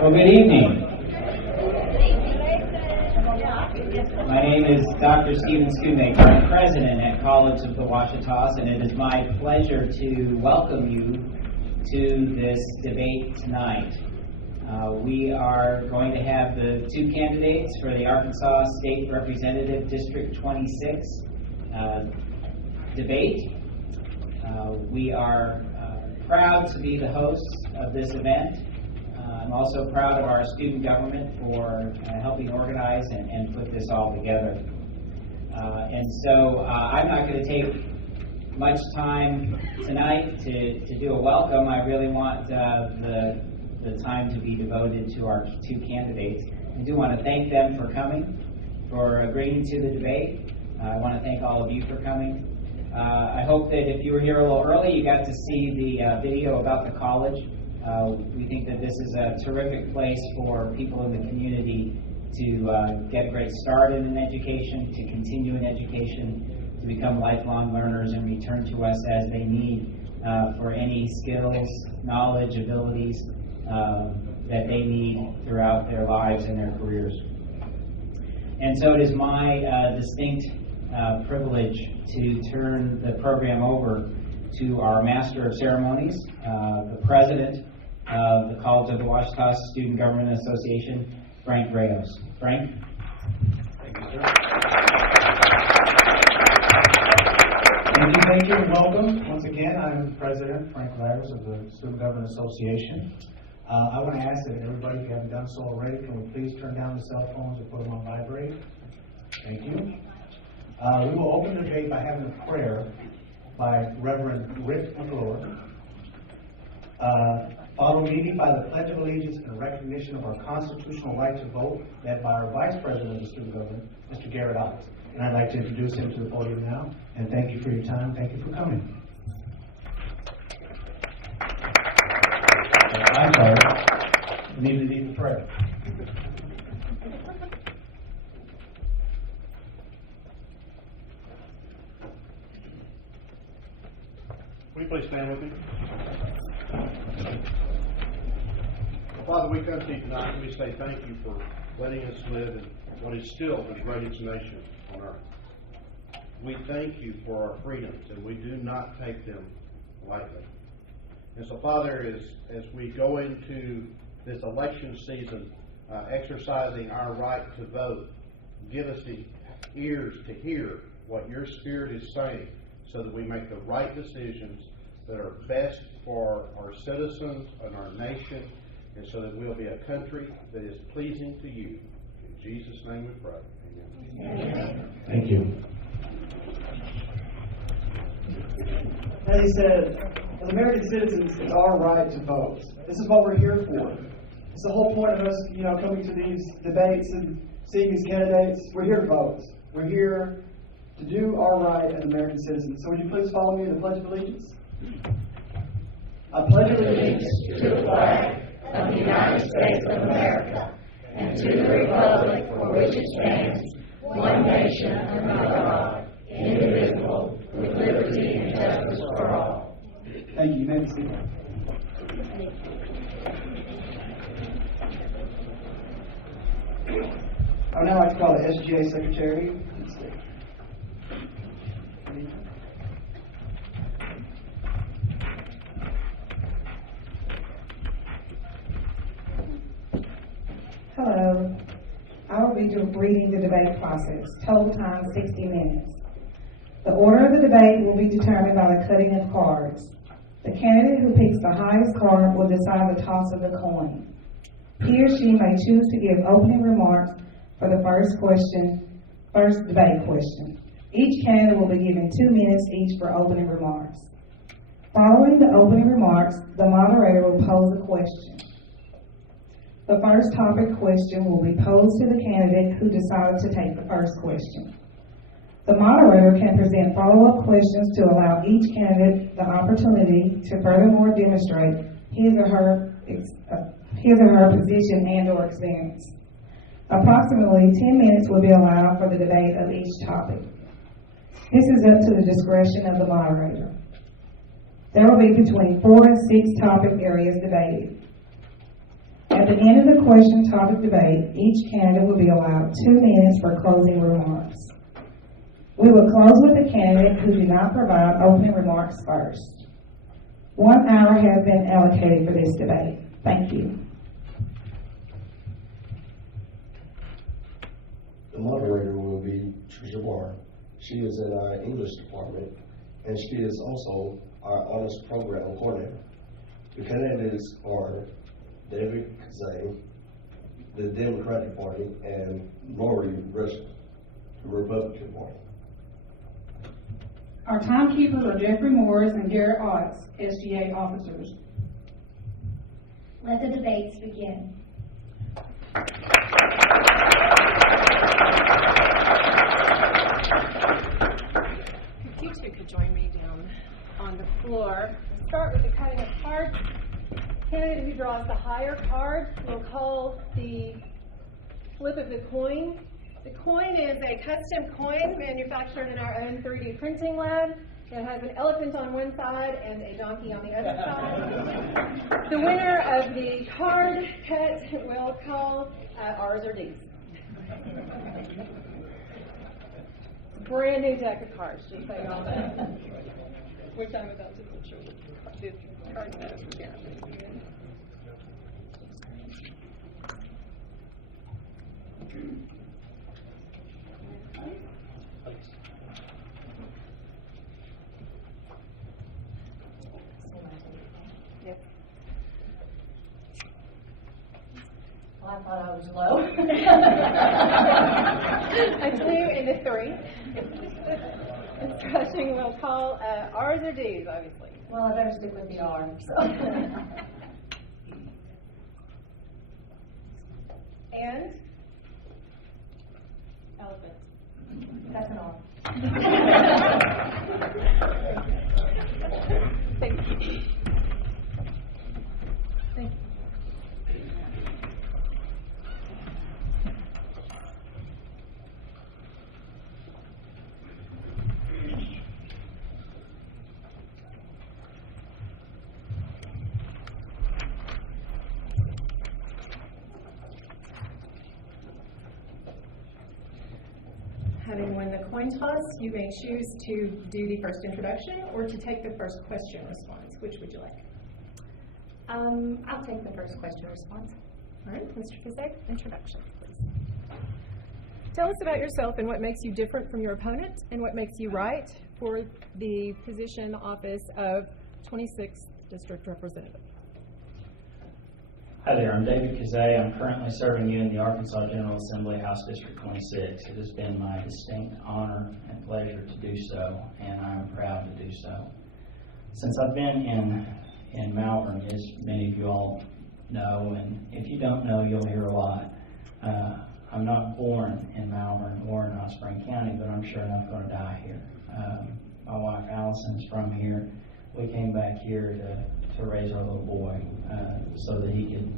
Well, good evening. My name is Dr. Stephen Schoonmaker. I'm president at College of the Ouachitas, and it is my pleasure to welcome you to this debate tonight. We are going to have the two candidates for the Arkansas State Representative District 26 debate. We are proud to be the hosts of this event. I'm also proud of our student government for helping organize and put this all together. And so I'm not going to take much time tonight to do a welcome. I really want the time to be devoted to our two candidates. I do want to thank them for coming, for agreeing to the debate. I want to thank all of you for coming. I hope that if you were here a little early, you got to see the video about the college. We think that this is a terrific place for people in the community to get a great start in an education, to continue in education, to become lifelong learners and return to us as they need for any skills, knowledge, abilities that they need throughout their lives and their careers. And so it is my distinct privilege to turn the program over to our Master of Ceremonies, the President of the College of the Ouachitas Student Government Association, Frank Reyes. Frank? Thank you, sir. Thank you, and welcome. Once again, I'm President Frank Reyes of the Student Government Association. I want to ask that everybody, if you haven't done so already, can we please turn down the cell phones and put them on vibrate? Thank you. We will open the debate by having a prayer by Reverend Rick McClure, followed immediately by the Pledge of Allegiance in recognition of our constitutional right to vote, led by our Vice President of the Student Government, Mr. Garrett Ox. And I'd like to introduce him to the podium now, and thank you for your time. Thank you for coming. I'm sorry. You need to lead the prayer. Will you please stand with me? Father, we come to you tonight and we say thank you for letting us live in what is still the greatest nation on earth. We thank you for our freedoms, and we do not take them lightly. And so, Father, as we go into this election season, exercising our right to vote, give us the ears to hear what your Spirit is saying, so that we make the right decisions that are best for our citizens and our nation, and so that we'll be a country that is pleasing to you. In Jesus' name we pray. Amen. Thank you. As he said, as American citizens, it's our right to vote. This is what we're here for. It's the whole point of us, coming to these debates and seeing these candidates. We're here to vote. We're here to do our right as American citizens. So would you please follow me in the Pledge of Allegiance? I pledge allegiance to the flag of the United States of America and to the republic for which it stands, one nation under God, indivisible, with liberty and justice for all. Thank you. You may be seated. I would now like to call the SGA Secretary to the stage. Hello. I will be reading the debate process. Total time 60 minutes. The order of the debate will be determined by the cutting of cards. The candidate who picks the highest card will decide the toss of the coin. He or she may choose to give opening remarks for the first debate question. Each candidate will be given 2 minutes each for opening remarks. Following the opening remarks, the moderator will pose a question. The first topic question will be posed to the candidate who decided to take the first question. The moderator can present follow-up questions to allow each candidate the opportunity to furthermore demonstrate his or her position and or experience. Approximately 10 minutes will be allowed for the debate of each topic. This is up to the discretion of the moderator. There will be between 4 and 6 topic areas debated. At the the end of the question topic debate, each candidate will be allowed 2 minutes for closing remarks. We will close with the candidate who did not provide opening remarks first. 1 hour has been allocated for this debate. Thank you. The moderator will be Tricia Barr. She is in our English department, and she is also our honors program coordinator. The candidates are David Kizzia, the Democratic Party, and Laurie, the Republican Party. Our timekeepers are Jeffrey Morris and Garrett Otts, SGA officers. Let the debates begin. If you two could join me down on the floor. We'll start with the cutting of cards. Candidate who draws the higher card will call the flip of the coin. The coin is a custom coin manufactured in our own 3D printing lab. It has an elephant on one side and a donkey on the other side. The winner of the card cut will call R's or D's. Brand new deck of cards, just so y'all know. Which I'm about to put your card cut down. Yep. Well, I thought I was low. A 2 and a 3. Discussion will call R's or D's, obviously. Well, I better stick with the R. So. And elephant. That's an R. Thank you. Thank you. Having won the coin toss, you may choose to do the first introduction or to take the first question response. Which would you like? I'll take the first question response. All right, Mr. Kizzia, introduction, please. Tell us about yourself and what makes you different from your opponent and what makes you right for the position, office of 26th District Representative. Hi there, I'm David Kizzia. I'm currently serving you in the Arkansas General Assembly, House District 26. It has been my distinct honor and pleasure to do so, and I'm proud to do so. Since I've been in Malvern, as many of you all know, and if you don't know, you'll hear a lot. I'm not born in Malvern or in Hot Spring County, but I'm sure enough going to die here. My wife Allison's from here. We came back here to raise our little boy so that he could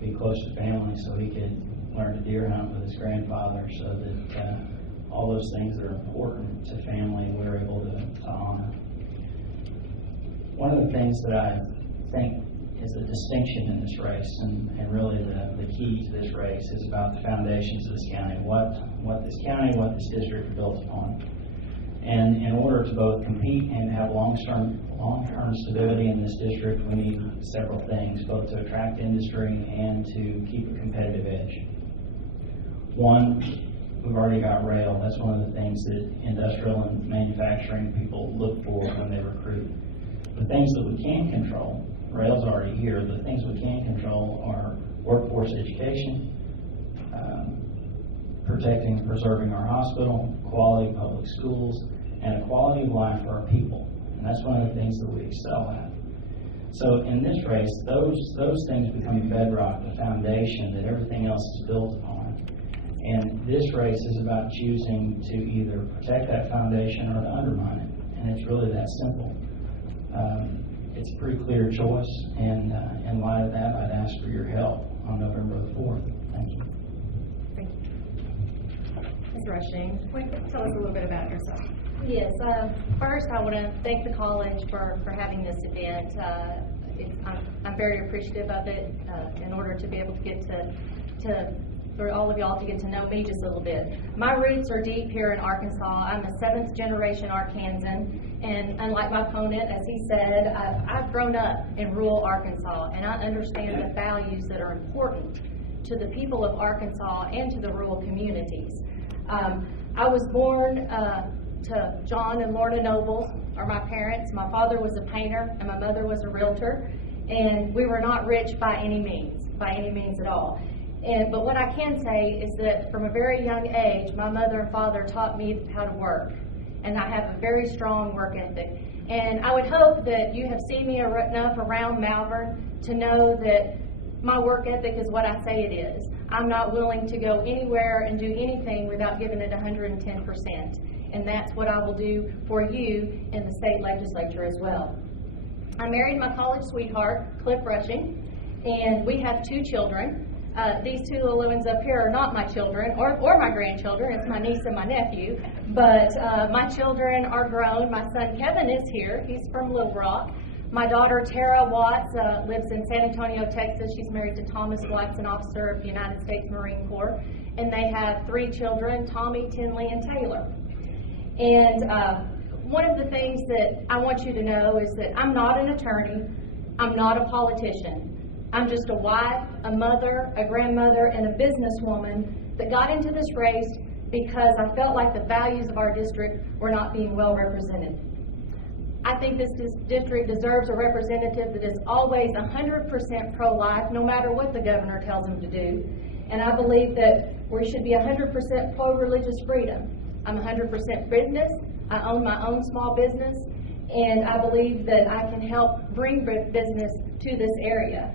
be close to family, so he could learn to deer hunt with his grandfather, so that all those things that are important to family we're able to honor. One of the things that I think is a distinction in this race, and really the key to this race, is about the foundations of this county, what this county, what this district are built upon. And in order to both compete and have long-term stability in this district, we need several things, both to attract industry and to keep a competitive edge. One, we've already got rail. That's one of the things that industrial and manufacturing people look for when they recruit. The things that we can control, rail's already here. The things we can control are workforce education, protecting and preserving our hospital, quality public schools, and a quality of life for our people. And that's one of the things that we excel at. So in this race, those things become the bedrock, the foundation that everything else is built upon. And this race is about choosing to either protect that foundation or to undermine it. And it's really that simple. It's a pretty clear choice, and in light of that, I'd ask for your help on November the 4th. Thank you. Thank you. Ms. Rushing, tell us a little bit about yourself. Yes, first I want to thank the college for having this event. I'm very appreciative of it in order to be able to get for all of y'all to get to know me just a little bit. My roots are deep here in Arkansas. I'm a 7th generation Arkansan, and unlike my opponent, as he said, I've grown up in rural Arkansas, and I understand the values that are important to the people of Arkansas and to the rural communities. I was born to John and Lorna Nobles, are my parents. My father was a painter, and my mother was a realtor, and we were not rich by any means at all. But what I can say is that from a very young age, my mother and father taught me how to work, and I have a very strong work ethic. And I would hope that you have seen me enough around Malvern to know that my work ethic is what I say it is. I'm not willing to go anywhere and do anything without giving it 110%. And that's what I will do for you in the state legislature as well. I married my college sweetheart, Cliff Rushing, and we have 2 children. These 2 little ones up here are not my children or my grandchildren. It's my niece and my nephew. But my children are grown. My son Kevin is here. He's from Little Rock. My daughter Tara Watts lives in San Antonio, Texas. She's married to Thomas Watts, an officer of the United States Marine Corps. And they have 3 children, Tommy, Tinley, and Taylor. And one of the things that I want you to know is that I'm not an attorney. I'm not a politician. I'm just a wife, a mother, a grandmother, and a businesswoman that got into this race because I felt like the values of our district were not being well represented. I think this district deserves a representative that is always 100% pro-life, no matter what the governor tells him to do. And I believe that we should be 100% pro-religious freedom. I'm 100% business. I own my own small business, and I believe that I can help bring business to this area.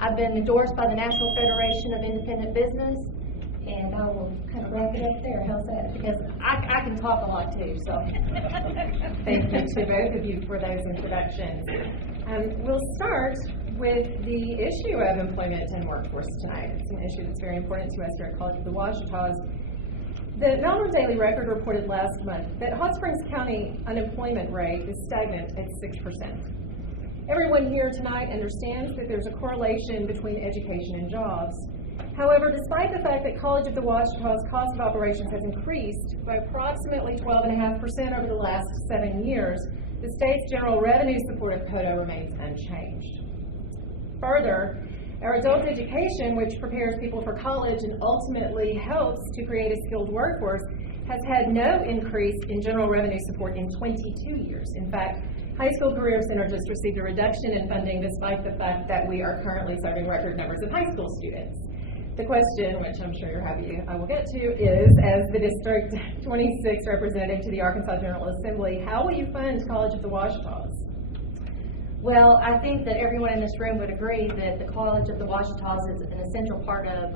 I've been endorsed by the National Federation of Independent Business, and I will kind of wrap it up there. How's that? Because I can talk a lot too, so. Thank you to both of you for those introductions. We'll start with the issue of employment and workforce tonight. It's an issue that's very important to us here at College of the Ouachitas. The Malvern Daily Record reported last month that Hot Springs County unemployment rate is stagnant at 6%. Everyone here tonight understands that there's a correlation between education and jobs. However, despite the fact that College of the Ouachitas' cost of operations has increased by approximately 12.5% over the last 7 years, the state's general revenue support of CODO remains unchanged. Further, our adult education, which prepares people for college and ultimately helps to create a skilled workforce, has had no increase in general revenue support in 22 years. In fact, High School Career Center just received a reduction in funding despite the fact that we are currently serving record numbers of high school students. The question, which I'm sure you're happy I will get to, is, as the District 26 representative to the Arkansas General Assembly, how will you fund College of the Ouachitas? Well, I think that everyone in this room would agree that the College of the Ouachitas is an essential part of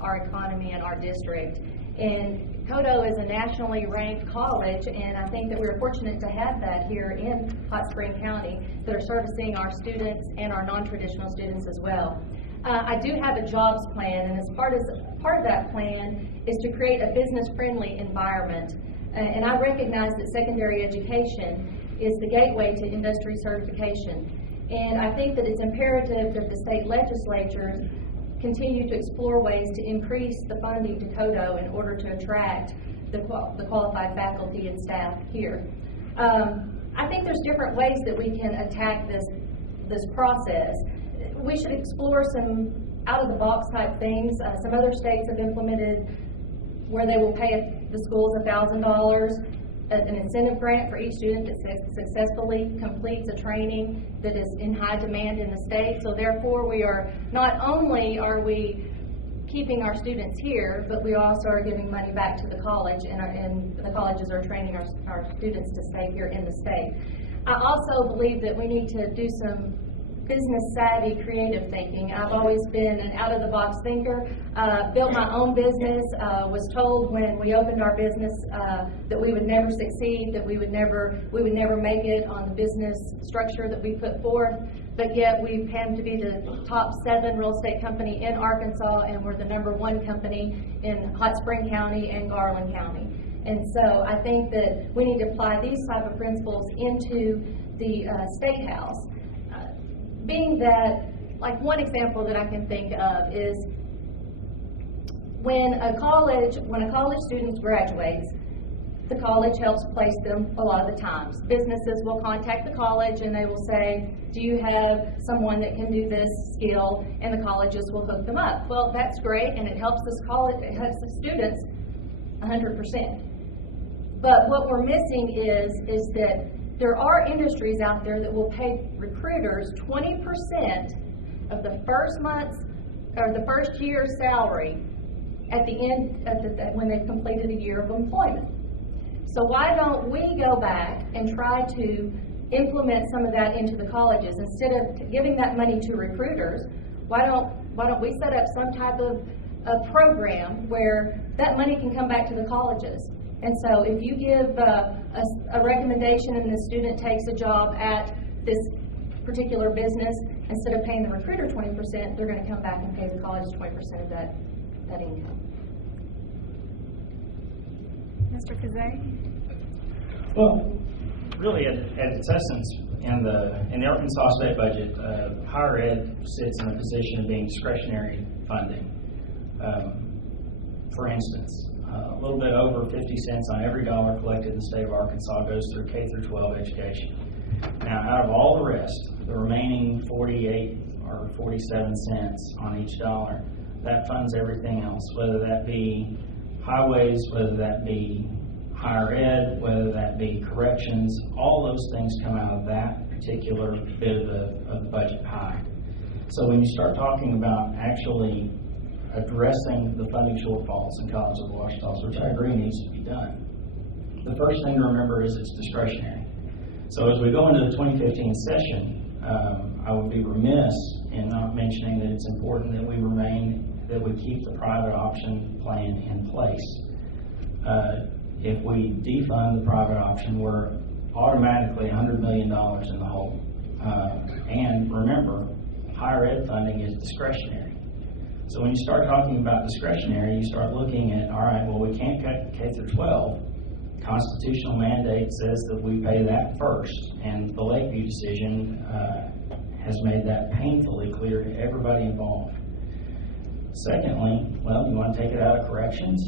our economy and our district. And CODO is a nationally ranked college, and I think that we're fortunate to have that here in Hot Spring County that are servicing our students and our non-traditional students as well. I do have a jobs plan, and as part of that plan is to create a business-friendly environment. And I recognize that secondary education is the gateway to industry certification. And I think that it's imperative that the state legislatures continue to explore ways to increase the funding to CODO in order to attract the qualified faculty and staff here. I think there's different ways that we can attack this process. We should explore some out-of-the-box type things. Some other states have implemented where they will pay the schools $1,000, an incentive grant for each student that successfully completes a training that is in high demand in the state. So therefore, not only are we keeping our students here, but we also are giving money back to the college, and the colleges are training our students to stay here in the state. I also believe that we need to do some business-savvy, creative thinking. I've always been an out-of-the-box thinker, built my own business, was told when we opened our business that we would never succeed, that we would never make it on the business structure that we put forth, but yet we've come to be the top 7 real estate company in Arkansas, and we're the #1 company in Hot Spring County and Garland County. And so I think that we need to apply these type of principles into the State House. being that, like one example that I can think of is when a college student graduates, the college helps place them a lot of the times. Businesses will contact the college and they will say, do you have someone that can do this skill? And the colleges will hook them up. Well, that's great, and it helps it helps the students 100%. But what we're missing is that there are industries out there that will pay recruiters 20% of the first month's or the first year's salary at the end when they've completed a year of employment. So why don't we go back and try to implement some of that into the colleges instead of giving that money to recruiters? Why don't we set up some type of a program where that money can come back to the colleges? And so if you give a recommendation and the student takes a job at this particular business, instead of paying the recruiter 20%, they're going to come back and pay the college 20% of that income. Mr. Kizzia? Well, really, at its essence, in the Arkansas state budget, higher ed sits in a position of being discretionary funding. For instance, a little bit over 50 cents on every dollar collected in the state of Arkansas goes through K through 12 education. Now, out of all the rest, the remaining 48 or 47 cents on each dollar, that funds everything else, whether that be highways, whether that be higher ed, whether that be corrections. All those things come out of that particular bit of the budget pie. So when you start talking about actually addressing the funding shortfalls in colleges of Washington, which I agree needs to be done, the first thing to remember is it's discretionary. So as we go into the 2015 session, I would be remiss in not mentioning that it's important that we keep the private option plan in place. If we defund the private option, we're automatically $100 million in the hole. And remember, higher ed funding is discretionary. So when you start talking about discretionary, you start looking at, all right, well, we can't cut K through 12. Constitutional mandate says that we pay that first, and the Lakeview decision has made that painfully clear to everybody involved. Secondly, well, you want to take it out of corrections?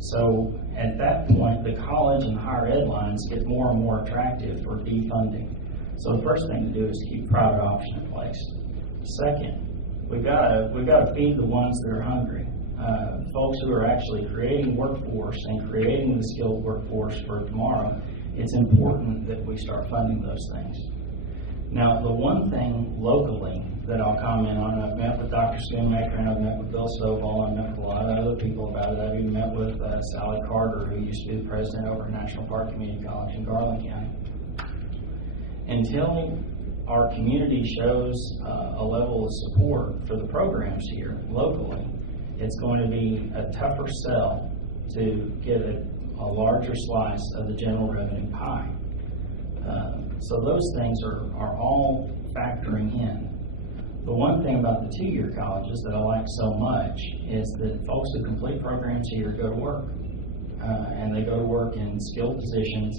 So at that point, the college and higher ed lines get more and more attractive for defunding. So the first thing to do is keep private option in place. Second, we've got to feed the ones that are hungry. Folks who are actually creating workforce and creating the skilled workforce for tomorrow. It's important that we start funding those things. Now, the one thing locally that I'll comment on, I've met with Dr. Schoonmaker and I've met with Bill Stovall, I've met with a lot of other people about it. I've even met with Sally Carter, who used to be the president over at National Park Community College in Garland County. Until our community shows a level of support for the programs here locally, it's going to be a tougher sell to get a larger slice of the general revenue pie. So those things are all factoring in. The one thing about the two-year colleges that I like so much is that folks who complete programs here go to work. And they go to work in skilled positions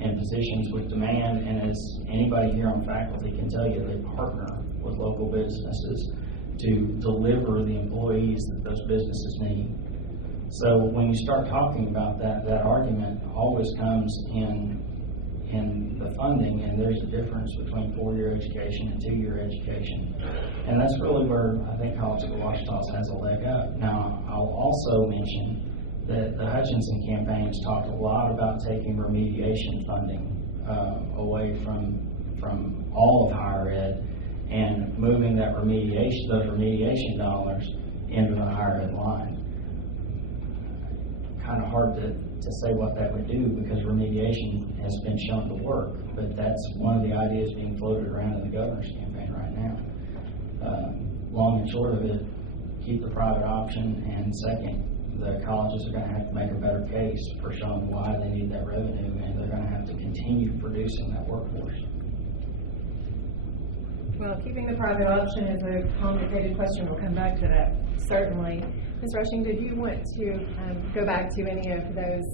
and positions with demand. And as anybody here on faculty can tell you, they partner with local businesses to deliver the employees that those businesses need. So when you start talking about that argument always comes in the funding, and there's a difference between 4-year education and 2-year education. And that's really where I think College of the Washita has a leg up. Now, I'll also mention that the Hutchinson campaign's talked a lot about taking remediation funding away from all of higher ed and moving those remediation dollars into the higher ed line. Kind of hard to say what that would do because remediation has been shown to work, but that's one of the ideas being floated around in the governor's campaign right now. Long and short of it, keep the private option, and second, the colleges are going to have to make a better case for showing why they need that revenue, and they're going to have to continue producing that workforce. Well, keeping the private option is a complicated question. We'll come back to that, certainly. Ms. Rushing, did you want to go back to any of those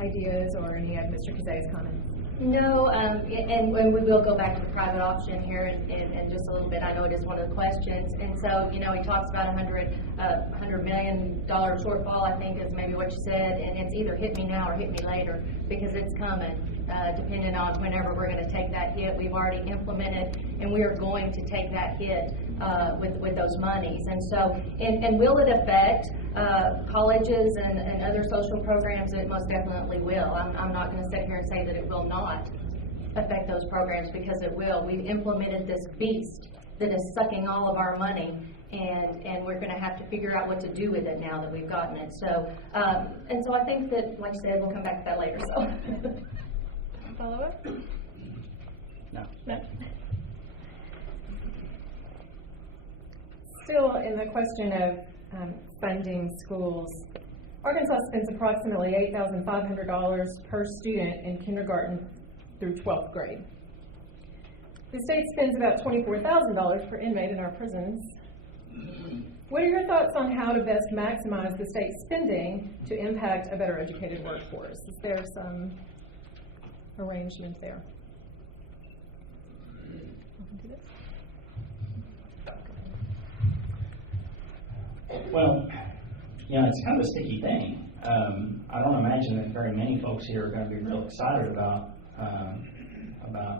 ideas or any of Mr. Kizzia's comments? No, and we will go back to the private option here in just a little bit. I know it is one of the questions. And so, he talks about $100 million shortfall, I think is maybe what you said. And it's either hit me now or hit me later, because it's coming, depending on whenever we're going to take that hit. We've already implemented, and we are going to take that hit with those monies. And so, and will it affect colleges and other social programs? It most definitely will. I'm not going to sit here and say that it will not affect those programs, because it will. We've implemented this beast that is sucking all of our money, and we're going to have to figure out what to do with it now that we've gotten it. So, and so I think that, like I said, we'll come back to that later. So, follow up? No. Still in the question of funding schools, Arkansas spends approximately $8,500 per student in kindergarten through 12th grade. The state spends about $24,000 per inmate in our prisons. What are your thoughts on how to best maximize the state spending to impact a better educated workforce? Is there some arrangement there? Well, it's kind of a sticky thing. I don't imagine that very many folks here are going to be real excited about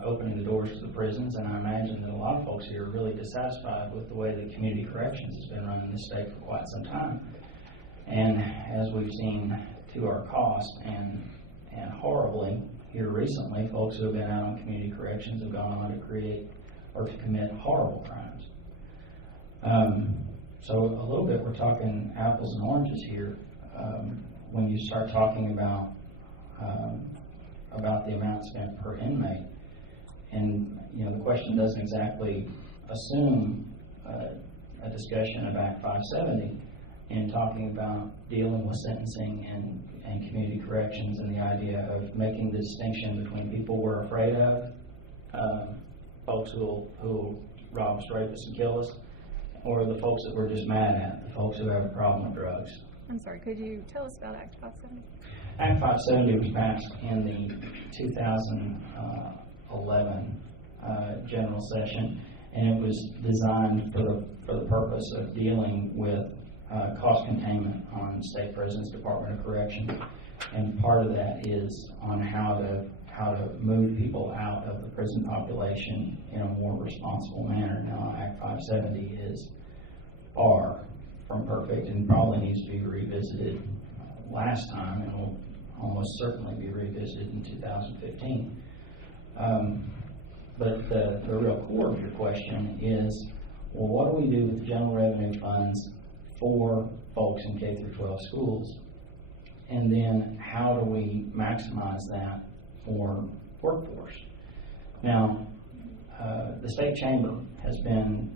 opening the doors to the prisons, and I imagine that a lot of folks here are really dissatisfied with the way that community corrections has been run in this state for quite some time. And as we've seen to our cost, and horribly here recently, folks who have been out on community corrections have gone on to create or to commit horrible crimes. So a little bit we're talking apples and oranges here when you start talking about the amount spent per inmate. And the question doesn't exactly assume a discussion of Act 570 in talking about dealing with sentencing and community corrections, and the idea of making the distinction between people we're afraid of, folks who'll rob us, rape us, and kill us, or the folks that we're just mad at, the folks who have a problem with drugs. I'm sorry, could you tell us about Act 570? Act 570 was passed in the 2011 general session, and it was designed for the purpose of dealing with cost containment on state prisons, Department of Corrections, and part of that is on how to move people out of the prison population in a more responsible manner. Now, Act 570 is far from perfect and probably needs to be revisited last time, and will almost certainly be revisited in 2015. But the real core of your question is, well, what do we do with the general revenue funds for folks in K-12 schools? And then how do we maximize that for workforce? Now, the state chamber has been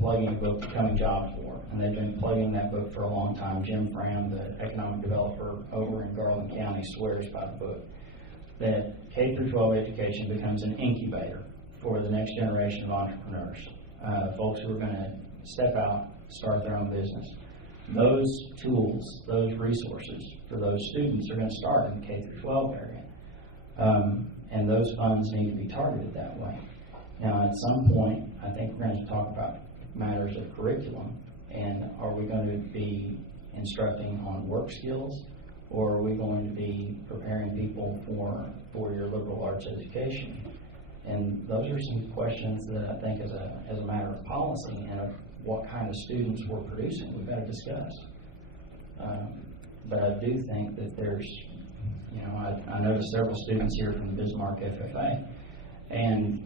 plugging a book, Becoming Jobs For, and they've been plugging that book for a long time. Jim Fram, the economic developer over in Garland County, swears by the book that K-12 education becomes an incubator for the next generation of entrepreneurs, folks who are going to step out, start their own business. Those tools, those resources for those students are going to start in the K-12 area. And those funds need to be targeted that way. Now, at some point, I think we're going to talk about matters of curriculum, and are we going to be instructing on work skills, or are we going to be preparing people for your liberal arts education? And those are some questions that I think as a matter of policy and of what kind of students we're producing, we've got to discuss. But I do think that there's, I noticed several students here from the Bismarck FFA, and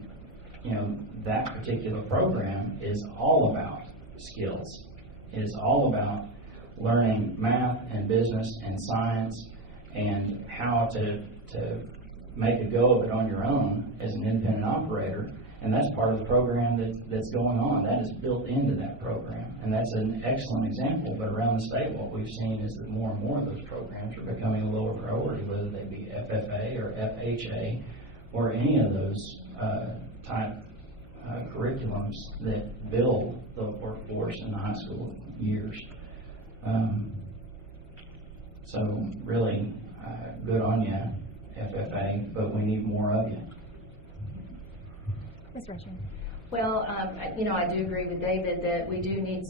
that particular program is all about skills. It is all about learning math and business and science and how to make a go of it on your own as an independent operator. And that's part of the program that's going on. That is built into that program. And that's an excellent example. But around the state, what we've seen is that more and more of those programs are becoming a lower priority, whether they be FFA or FHA or any of those type curriculums that build the workforce in the high school years. So really, good on you. FFA, but we need more of you. Ms. Richard? Well, I do agree with David that we do need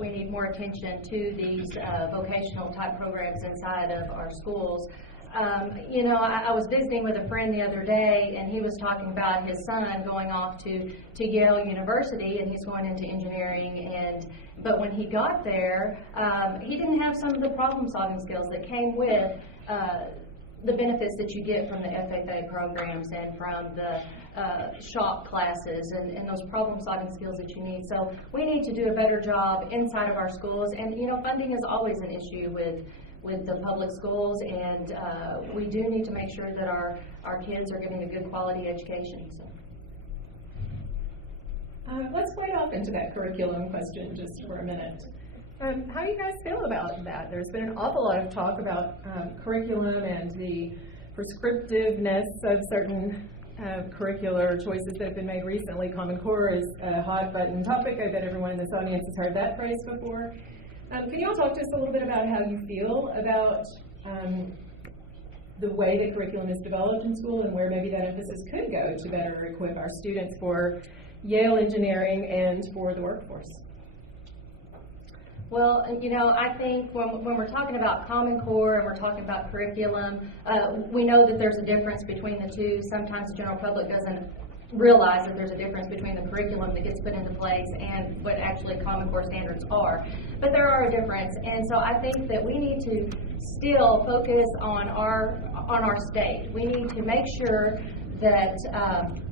we need more attention to these vocational type programs inside of our schools. I was visiting with a friend the other day, and he was talking about his son going off to Yale University, and he's going into engineering. But when he got there, he didn't have some of the problem-solving skills that came with the benefits that you get from the FFA programs and from the shop classes and those problem-solving skills that you need. So we need to do a better job inside of our schools. And funding is always an issue with the public schools, and we do need to make sure that our kids are getting a good quality education. So. Let's wade off into that curriculum question just for a minute. How do you guys feel about that? There's been an awful lot of talk about curriculum and the prescriptiveness of certain curricular choices that have been made recently. Common Core is a hot button topic. I bet everyone in this audience has heard that phrase before. Can you all talk to us a little bit about how you feel about the way that curriculum is developed in school and where maybe that emphasis could go to better equip our students for Yale engineering and for the workforce? Well, I think when we're talking about Common Core and we're talking about curriculum, we know that there's a difference between the two. Sometimes the general public doesn't realize that there's a difference between the curriculum that gets put into place and what actually Common Core standards are. But there are a difference, and so I think that we need to still focus on our state. We need to make sure that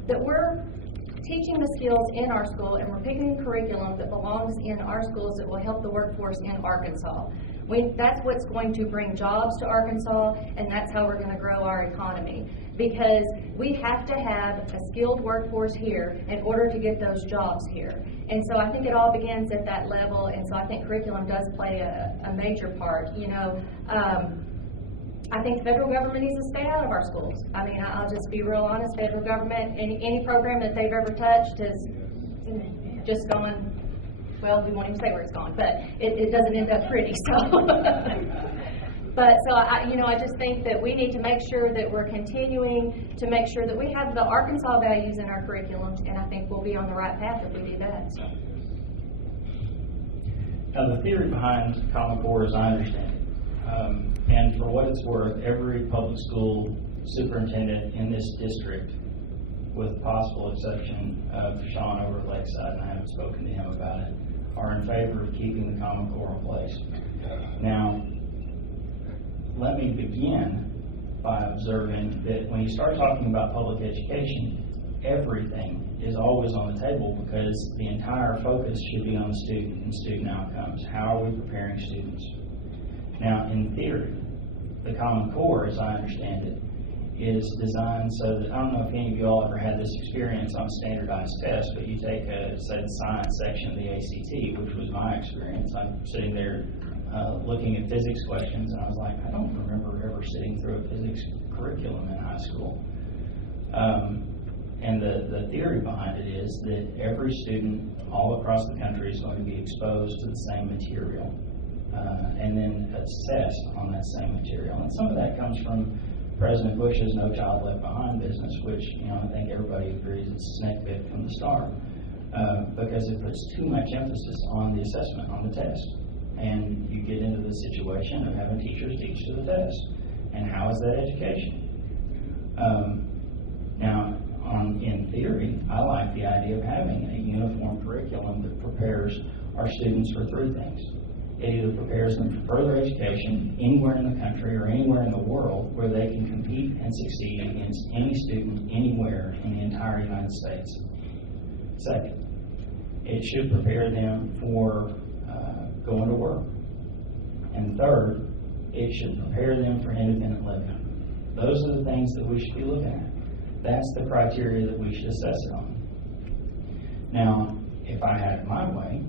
that we're teaching the skills in our school, and we're picking a curriculum that belongs in our schools that will help the workforce in Arkansas. That's what's going to bring jobs to Arkansas, and that's how we're going to grow our economy. Because we have to have a skilled workforce here in order to get those jobs here. And so I think it all begins at that level, and so I think curriculum does play a major part. I think the federal government needs to stay out of our schools. I mean, I'll just be real honest. Federal government, any program that they've ever touched has just gone, well, we won't even say where it's gone, but it doesn't end up pretty. So, I just think that we need to make sure that we're continuing to make sure that we have the Arkansas values in our curriculum, and I think we'll be on the right path if we do that. So. Now, the theory behind Common Core, as I understand it, and for what it's worth, every public school superintendent in this district, with possible exception of Sean over at Lakeside, and I haven't spoken to him about it, are in favor of keeping the Common Core in place. Now, let me begin by observing that when you start talking about public education, everything is always on the table because the entire focus should be on the student and student outcomes. How are we preparing students? Now, in theory, the Common Core, as I understand it, is designed so that, I don't know if any of you all ever had this experience on a standardized test, but you take, say, the science section of the ACT, which was my experience. I'm sitting there looking at physics questions, and I was like, I don't remember ever sitting through a physics curriculum in high school. And the theory behind it is that every student all across the country is going to be exposed to the same material and then assessed on that same material. And some of that comes from President Bush's No Child Left Behind business, which I think everybody agrees it's a snake bit from the start, because it puts too much emphasis on the assessment, on the test. And you get into the situation of having teachers teach to the test. And how is that education? In theory, I like the idea of having a uniform curriculum that prepares our students for three things. It either prepares them for further education anywhere in the country or anywhere in the world where they can compete and succeed against any student anywhere in the entire United States. Second, it should prepare them for going to work. And third, it should prepare them for independent living. Those are the things that we should be looking at. That's the criteria that we should assess it on. Now, if I had it my way,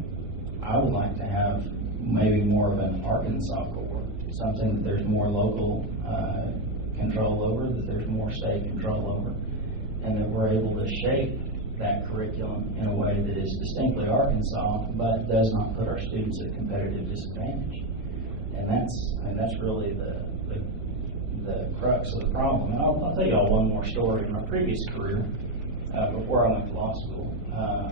I would like to have maybe more of an Arkansas core, something that there's more local control over, that there's more state control over, and that we're able to shape that curriculum in a way that is distinctly Arkansas, but does not put our students at competitive disadvantage. And that's really the the crux of the problem. And I'll tell you all one more story. In my previous career, before I went to law school,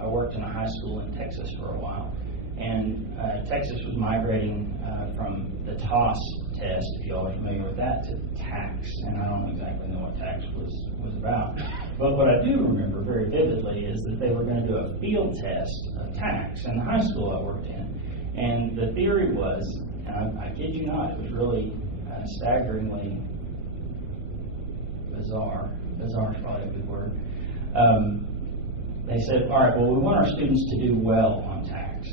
I worked in a high school in Texas for a while. And Texas was migrating from the TOS test, if you all are familiar with that, to tax. And I don't exactly know what tax was about. But what I do remember very vividly is that they were going to do a field test of tax in the high school I worked in. And the theory was, and I kid you not, it was really staggeringly bizarre. Bizarre is probably a good word. They said, all right, well, we want our students to do well on tax,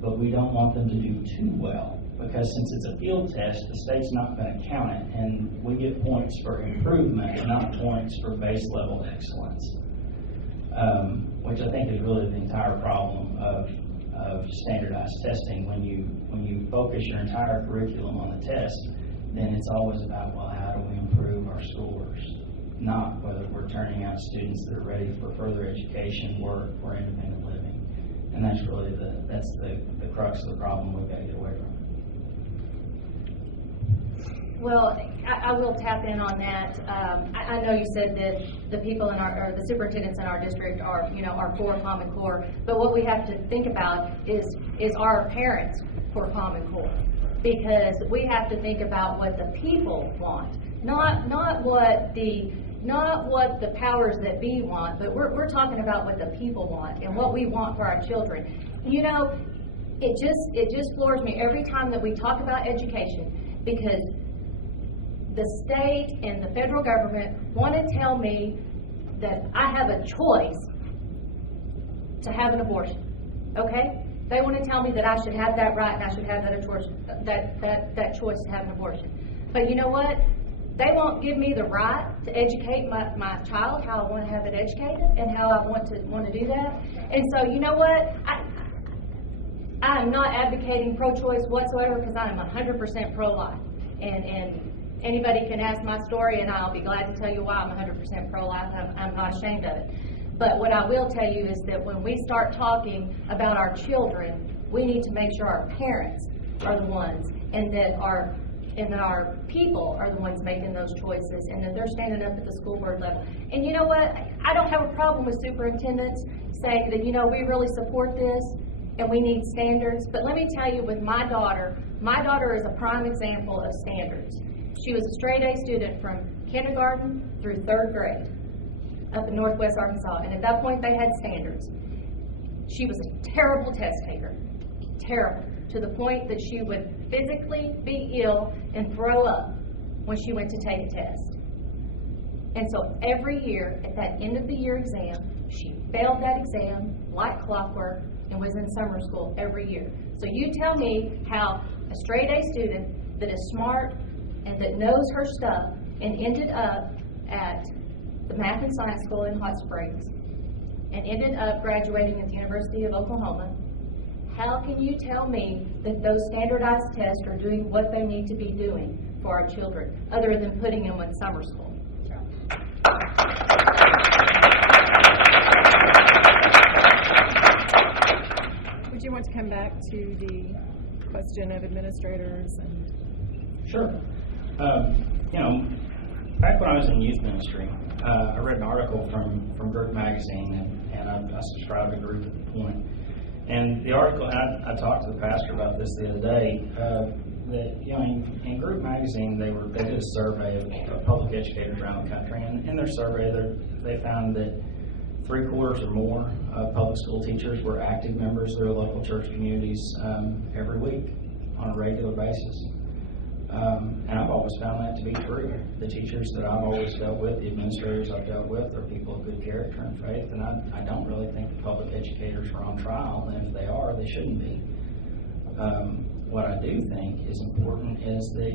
but we don't want them to do too well, because since it's a field test, the state's not going to count it, and we get points for improvement, not points for base level excellence, which I think is really the entire problem of standardized testing. When you focus your entire curriculum on the test, then it's always about, well, how do we improve our scores, not whether we're turning out students that are ready for further education, work, or independent living. And that's really the crux of the problem we've got to get away from. Well, I will tap in on that. I know you said that the people in or the superintendents in our district are for Common Core, but what we have to think about is our parents for Common Core, because we have to think about what the people want, not what the powers that be want, but we're talking about what the people want and what we want for our children. You know, it just floors me every time that we talk about education, because the state and the federal government want to tell me that I have a choice to have an abortion. Okay? They want to tell me that I should have that right and I should have that choice to have an abortion. But you know what? They won't give me the right to educate my child how I want to have it educated and how I want to do that. And so, you know what? I am not advocating pro-choice whatsoever, because I am 100% pro-life. And anybody can ask my story, and I'll be glad to tell you why I'm 100% pro-life. I'm not ashamed of it. But what I will tell you is that when we start talking about our children, we need to make sure our parents are the ones, and that our people are the ones making those choices, and that they're standing up at the school board level. And you know what? I don't have a problem with superintendents saying that, we really support this and we need standards. But let me tell you, with my daughter is a prime example of standards. She was a straight A student from kindergarten through third grade up in Northwest Arkansas, and at that point they had standards. She was a terrible test taker, terrible, to the point that she would physically be ill and throw up when she went to take a test. And so every year, at that end of the year exam, she failed that exam like clockwork and was in summer school every year. So you tell me how a straight A student that is smart and that knows her stuff and ended up at the Math and Science School in Hot Springs and ended up graduating at the University of Oklahoma, how can you tell me that those standardized tests are doing what they need to be doing for our children, other than putting them in summer school? Would you want to come back to the question of administrators and? Sure. Back when I was in youth ministry, I read an article from Group Magazine, and I subscribed to Group at the point. And the article, and I talked to the pastor about this the other day, that in Group Magazine they did a survey of public educators around the country, and in their survey they found that 3/4 or more of public school teachers were active members of their local church communities every week on a regular basis. And I've always found that to be true. The teachers that I've always dealt with, the administrators I've dealt with, are people of good character and faith, and I don't really think the public educators are on trial, and if they are, they shouldn't be. What I do think is important is that,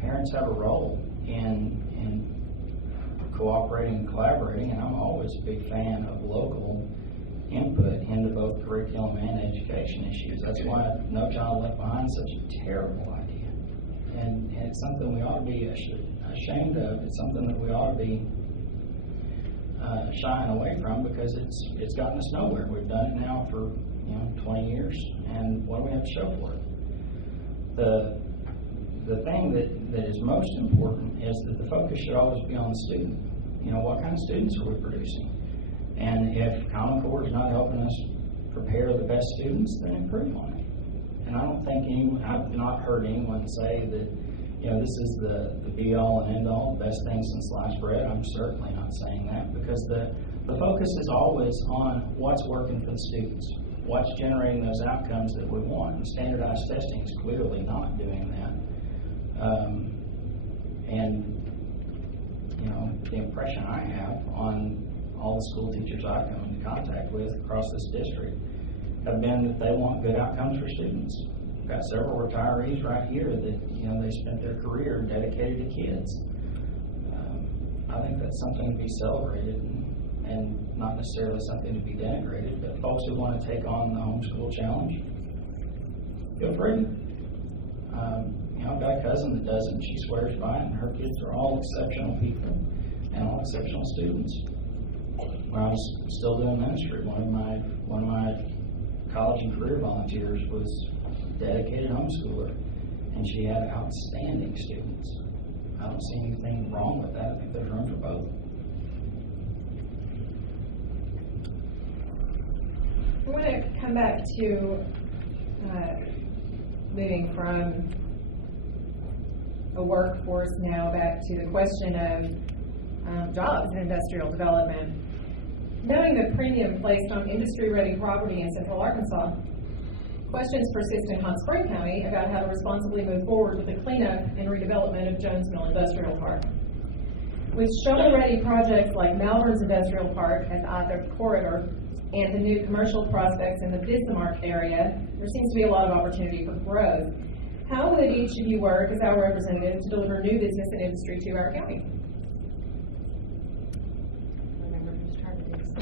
parents have a role in cooperating and collaborating, and I'm always a big fan of local input into both curriculum and education issues. That's why No Child Left Behind is such a terrible idea. And it's something we ought to be ashamed of. It's something that we ought to be shying away from, because it's gotten us nowhere. We've done it now for 20 years, and what do we have to show for it? the thing that is most important is that the focus should always be on the student. What kind of students are we producing? And if Common Core is not helping us prepare the best students, then improve on it. And I don't think I've not heard anyone say that, this is the be-all and end-all, the best thing since sliced bread. I'm certainly not saying that, because the focus is always on what's working for the students, what's generating those outcomes that we want. And standardized testing is clearly not doing that. The impression I have on all the school teachers I come into contact with across this district have been that they want good outcomes for students. We've got several retirees right here that, they spent their career dedicated to kids. I think that's something to be celebrated and not necessarily something to be denigrated, but folks who want to take on the homeschool challenge, feel free. I've got a cousin that does it, and she swears by it, and her kids are all exceptional people and all exceptional students. When I was still doing ministry, one of my college and career volunteers was a dedicated homeschooler, and she had outstanding students. I don't see anything wrong with that. I think there's room for both. I want to come back to moving from a workforce now back to the question of jobs and industrial development. Knowing the premium placed on industry-ready property in Central Arkansas, questions persist in Hot Spring County about how to responsibly move forward with the cleanup and redevelopment of Jones Mill Industrial Park. With shovel-ready projects like Malvern's Industrial Park at the I-30 corridor and the new commercial prospects in the Bismarck area, there seems to be a lot of opportunity for growth. How would each of you work as our representative to deliver new business and industry to our county? Remember whose turn it is.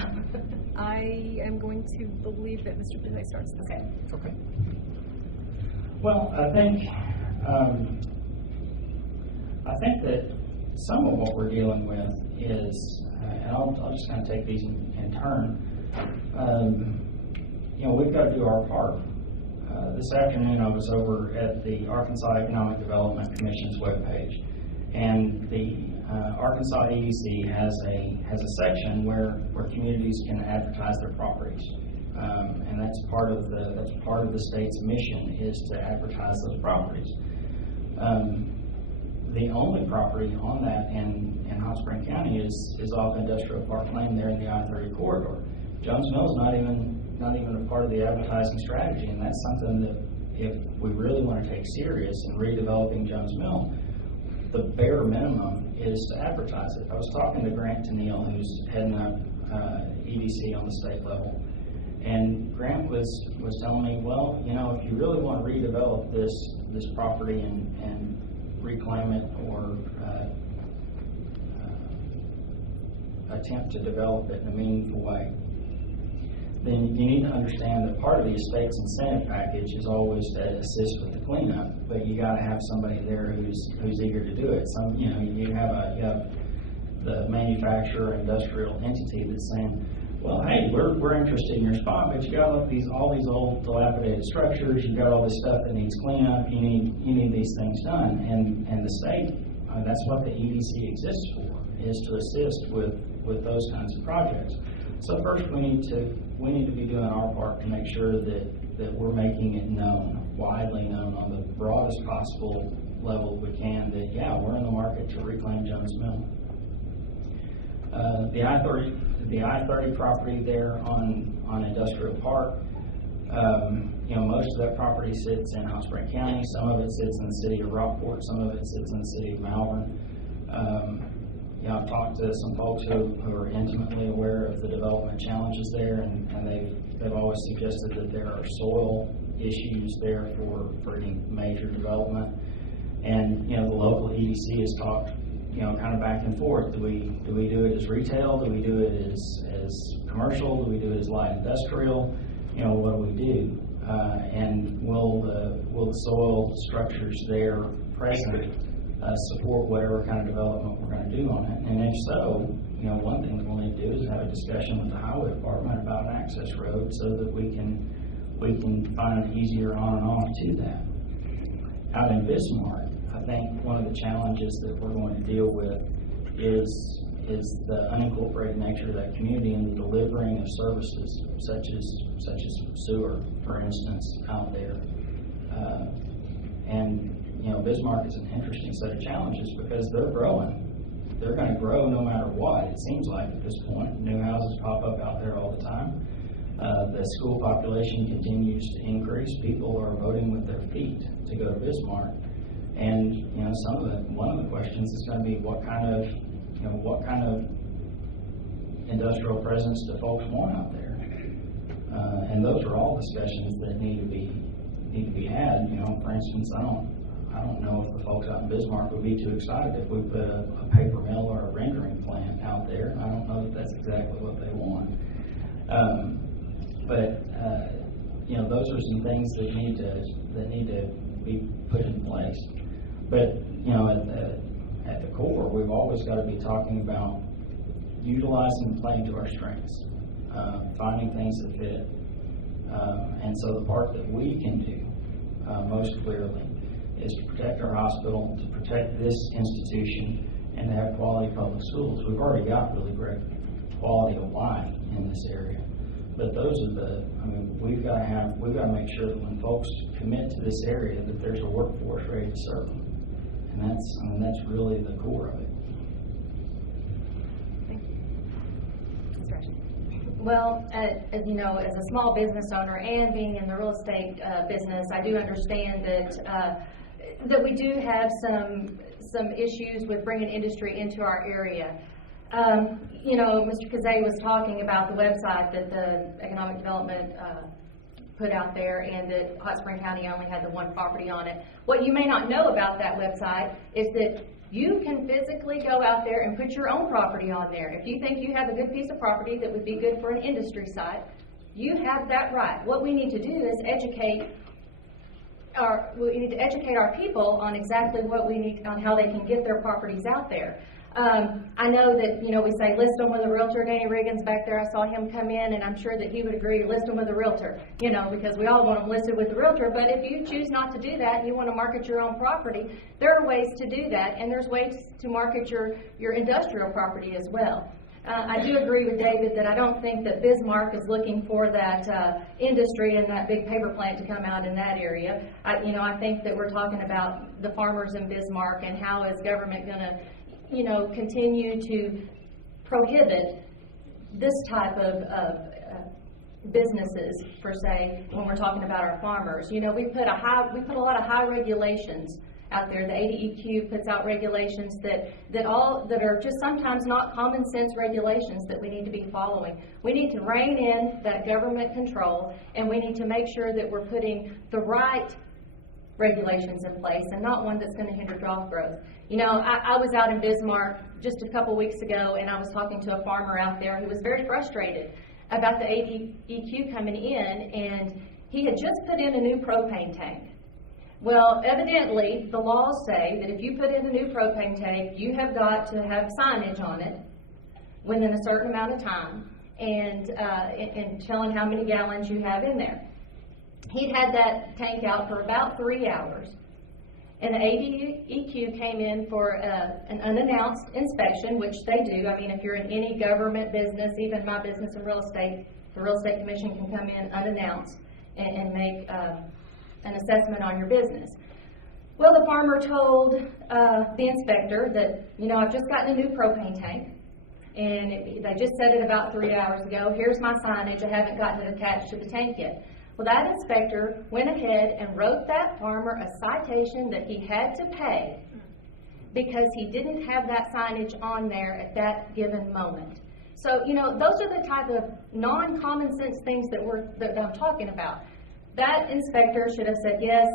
I am going to believe that Mr. Kizzia starts this. Okay. Well, I think that some of what we're dealing with is, and I'll just kind of take these in turn. We've got to do our part. This afternoon I was over at the Arkansas Economic Development Commission's webpage, and the Arkansas EDC has a section where communities can advertise their properties, and that's part of the state's mission, is to advertise those properties. The only property on that in Hot Spring County is off Industrial Park Lane there in the I-30 corridor. Jones Mill is not even a part of the advertising strategy, and that's something that if we really want to take serious in redeveloping Jones Mill, the bare minimum is to advertise it. I was talking to Grant Tennille, who's heading up EDC on the state level, and Grant was telling me, well, if you really want to redevelop this property and reclaim it or attempt to develop it in a meaningful way, then you need to understand that part of the estate's incentive package is always to assist with the cleanup, but you got to have somebody there who's eager to do it. You have the manufacturer industrial entity that's saying, well, hey, we're interested in your spot, but you got all these old dilapidated structures, you've got all this stuff that needs cleanup, you need these things done, and the state, that's what the EDC exists for, is to assist with those kinds of projects. So first we need to be doing our part to make sure that we're making it known, widely known on the broadest possible level we can, that we're in the market to reclaim Jones Mill. The I-30 property there on Industrial Park, most of that property sits in Hot Spring County. Some of it sits in the city of Rockport. Some of it sits in the city of Malvern. I've talked to some folks who are intimately aware of the development challenges there, and they've always suggested that there are soil issues there for any major development. And the local EDC has talked kind of back and forth. Do we do it as retail? Do we do it as commercial? Do we do it as light industrial? What do we do? And will the soil structures there present support whatever kind of development we're going to do on it? And if so, one thing that we'll need to do is have a discussion with the highway department about an access road so that we can find an easier on and off to that. Out in Bismarck, think one of the challenges that we're going to deal with is the unincorporated nature of that community and the delivering of services such as sewer, for instance, out there. And Bismarck is an interesting set of challenges because they're growing. They're going to grow no matter what, it seems like at this point. New houses pop up out there all the time. The school population continues to increase. People are voting with their feet to go to Bismarck. And one of the questions is going to be what kind of industrial presence do folks want out there? And those are all discussions that need to be had. For instance, I don't know if the folks out in Bismarck would be too excited if we put a paper mill or a rendering plant out there. I don't know that that's exactly what they want. But those are some things that need to be put in place. But at the core, we've always got to be talking about utilizing the playing to our strengths, finding things that fit. And so the part that we can do most clearly is to protect our hospital, to protect this institution, and to have quality public schools. We've already got really great quality of life in this area. But we've got to make sure that when folks commit to this area that there's a workforce ready to serve them. And that's really the core of it. Well, as a small business owner and being in the real estate business, I do understand that we do have some issues with bringing industry into our area. Mr. Kizzia was talking about the website that the Economic Development put out there, and that Hot Spring County only had the one property on it. What you may not know about that website is that you can physically go out there and put your own property on there. If you think you have a good piece of property that would be good for an industry site, you have that right. What we need to do is educate our people on exactly what we need, on how they can get their properties out there. I know that, we say list them with a realtor. Danny Riggins back there, I saw him come in, and I'm sure that he would agree, list them with a realtor, because we all want them listed with the realtor. But if you choose not to do that and you want to market your own property, there are ways to do that, and there's ways to market your industrial property as well. I do agree with David that I don't think that Bismarck is looking for that industry and that big paper plant to come out in that area. I think that we're talking about the farmers in Bismarck and how is government going to continue to prohibit this type of businesses, per se, when we're talking about our farmers. We put a lot of high regulations out there. The ADEQ puts out regulations that are just sometimes not common sense regulations that we need to be following. We need to rein in that government control, and we need to make sure that we're putting the right regulations in place and not one that's going to hinder job growth. I was out in Bismarck just a couple weeks ago, and I was talking to a farmer out there who was very frustrated about the ADEQ coming in, and he had just put in a new propane tank. Well, evidently, the laws say that if you put in a new propane tank, you have got to have signage on it within a certain amount of time and telling how many gallons you have in there. He'd had that tank out for about 3 hours, and the ADEQ came in for an unannounced inspection, which they do. I mean, if you're in any government business, even my business in real estate, the Real Estate Commission can come in unannounced and make an assessment on your business. Well, the farmer told the inspector that, I've just gotten a new propane tank, and they just set it about 3 hours ago. Here's my signage. I haven't gotten it attached to the tank yet. Well, that inspector went ahead and wrote that farmer a citation that he had to pay because he didn't have that signage on there at that given moment. So, those are the type of non-common sense things that I'm talking about. That inspector should have said, yes,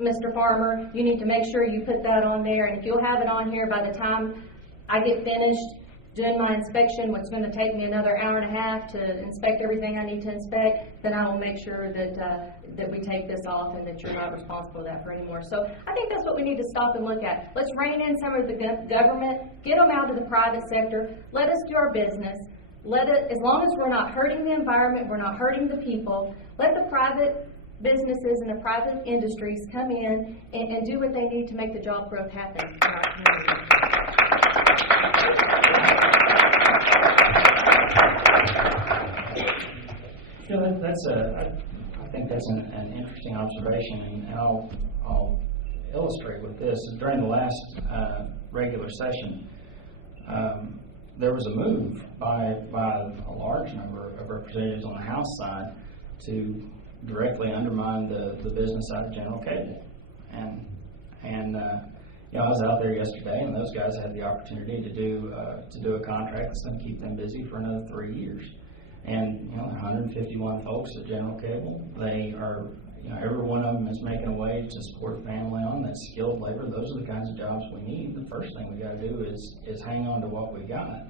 Mr. Farmer, you need to make sure you put that on there, and if you'll have it on here by the time I get finished doing my inspection, which is going to take me another hour and a half to inspect everything I need to inspect, then I will make sure that we take this off and that you're not responsible for that for anymore. So I think that's what we need to stop and look at. Let's rein in some of the government, get them out of the private sector, let us do our business, as long as we're not hurting the environment, we're not hurting the people, let the private businesses and the private industries come in and do what they need to make the job growth happen in our community. I think that's an interesting observation, and I'll illustrate with this. During the last regular session, there was a move by a large number of representatives on the House side to directly undermine the business side of General Cable. And I was out there yesterday, and those guys had the opportunity to do a contract that's going to keep them busy for another 3 years. And 151 folks at General Cable. They are, every one of them is making a wage to support a family on. That's skilled labor. Those are the kinds of jobs we need. The first thing we got to do is hang on to what we got.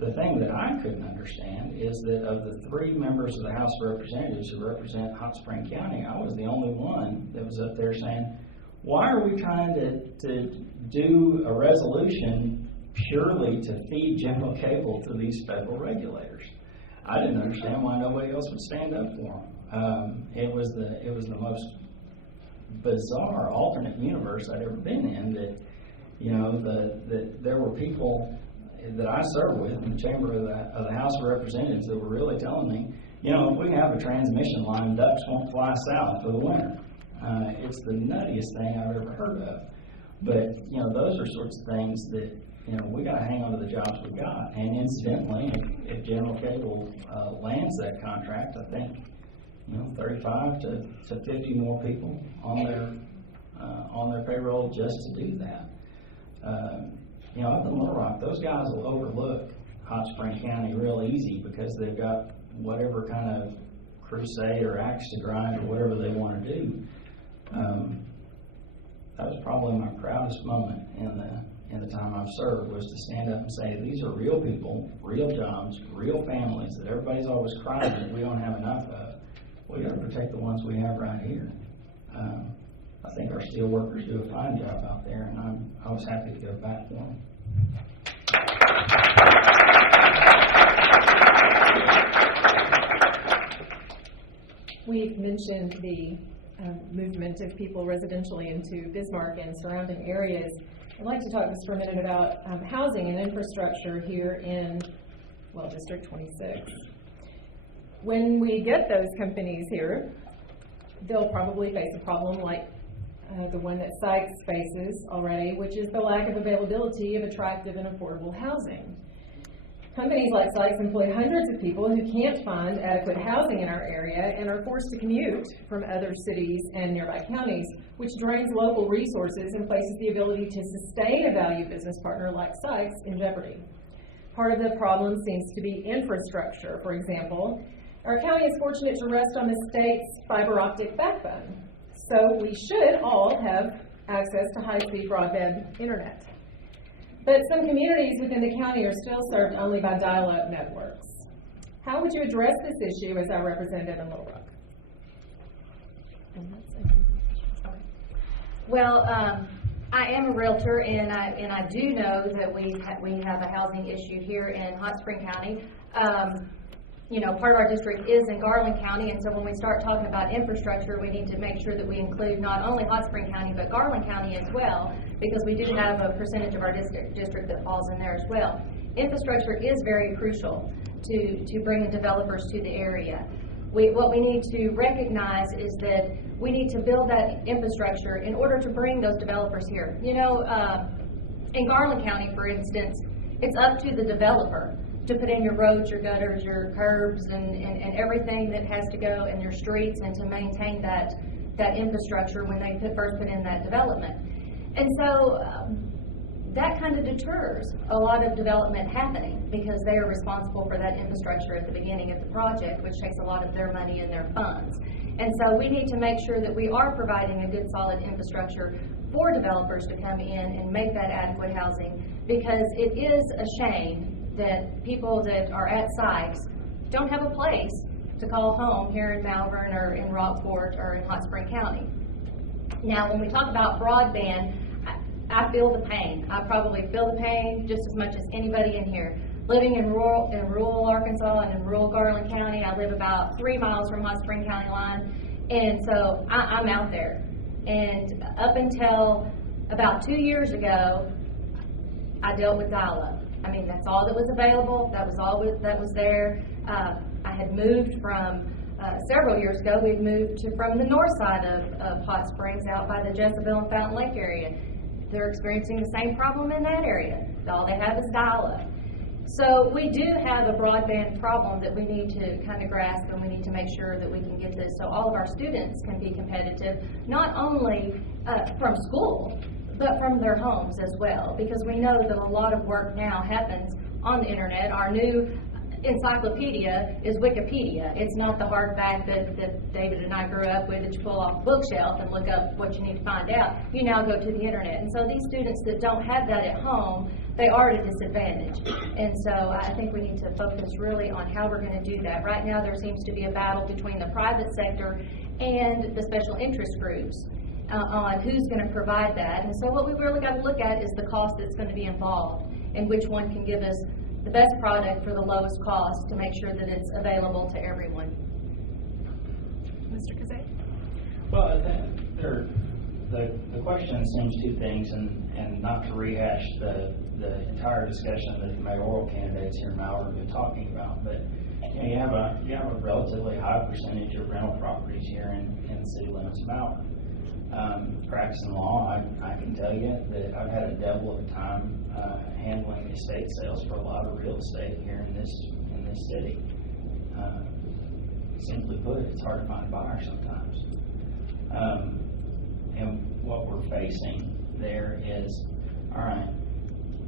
The thing that I couldn't understand is that of the 3 members of the House of Representatives who represent Hot Spring County, I was the only one that was up there saying, why are we trying to do a resolution purely to feed General Cable to these federal regulators? I didn't understand why nobody else would stand up for them. It was the most bizarre alternate universe I'd ever been in. That there were people that I serve with in the chamber of the House of Representatives that were really telling me, if we have a transmission line, ducks won't fly south for the winter. It's the nuttiest thing I've ever heard of. But those are sorts of things that. We got to hang on to the jobs we got. And incidentally, if General Cable lands that contract, I think 35 to 50 more people on their payroll just to do that. Up in Little Rock, those guys will overlook Hot Spring County real easy because they've got whatever kind of crusade or axe to grind or whatever they want to do. That was probably my proudest moment in the time I've served, was to stand up and say, these are real people, real jobs, real families that everybody's always crying that we don't have enough of. We got to protect the ones we have right here. I think our steel workers do a fine job out there, and I was happy to go back for them. We've mentioned the movement of people residentially into Bismarck and surrounding areas. I'd like to talk just for a minute about housing and infrastructure here in, District 26. When we get those companies here, they'll probably face a problem like the one that Sykes faces already, which is the lack of availability of attractive and affordable housing. Companies like Sykes employ hundreds of people who can't find adequate housing in our area and are forced to commute from other cities and nearby counties, which drains local resources and places the ability to sustain a valued business partner like Sykes in jeopardy. Part of the problem seems to be infrastructure. For example, our county is fortunate to rest on the state's fiber optic backbone, so we should all have access to high-speed broadband internet. But some communities within the county are still served only by dial-up networks. How would you address this issue as our representative in Little Rock? Well, I am a realtor, and I do know that we have a housing issue here in Hot Spring County. Part of our district is in Garland County, and so when we start talking about infrastructure, we need to make sure that we include not only Hot Spring County, but Garland County as well, because we do have a percentage of our district that falls in there as well. Infrastructure is very crucial to bringing developers to the area. What we need to recognize is that we need to build that infrastructure in order to bring those developers here. In Garland County, for instance, it's up to the developer to put in your roads, your gutters, your curbs, and everything that has to go in your streets, and to maintain that infrastructure when they first put in that development. And so that kind of deters a lot of development happening, because they are responsible for that infrastructure at the beginning of the project, which takes a lot of their money and their funds. And so we need to make sure that we are providing a good, solid infrastructure for developers to come in and make that adequate housing, because it is a shame that people that are at Sykes don't have a place to call home here in Malvern or in Rockport or in Hot Spring County. Now, when we talk about broadband, I feel the pain. I probably feel the pain just as much as anybody in here. Living in rural Arkansas and in rural Garland County, I live about 3 miles from Hot Spring County line, And so I'm out there. And up until about 2 years ago, I dealt with dial-up. I mean, that's all that was available. That was all that was there. I had moved from, several years ago, we'd moved from the north side of Hot Springs out by the Jezebel and Fountain Lake area. They're experiencing the same problem in that area. All they have is dial-up. So we do have a broadband problem that we need to kind of grasp, and we need to make sure that we can get this so all of our students can be competitive, not only from school, but from their homes as well, because we know that a lot of work now happens on the internet. Our new encyclopedia is Wikipedia. It's not the hardback that David and I grew up with that you pull off a bookshelf and look up what you need to find out. You now go to the internet. And so these students that don't have that at home, they are at a disadvantage. And so I think we need to focus really on how we're going to do that. Right now there seems to be a battle between the private sector and the special interest groups on who's going to provide that. And so what we really got to look at is the cost that's going to be involved and which one can give us the best product for the lowest cost to make sure that it's available to everyone. Mr. Kizzia? Well, the question seems two things, and not to rehash the entire discussion that the mayoral candidates here in Malvern have been talking about, but you have a relatively high percentage of rental properties here in the city limits of Malvern. Practicing law, I can tell you that I've had a devil of a time handling estate sales for a lot of real estate here in this city. Simply put, it's hard to find a buyer sometimes. And what we're facing there is, all right,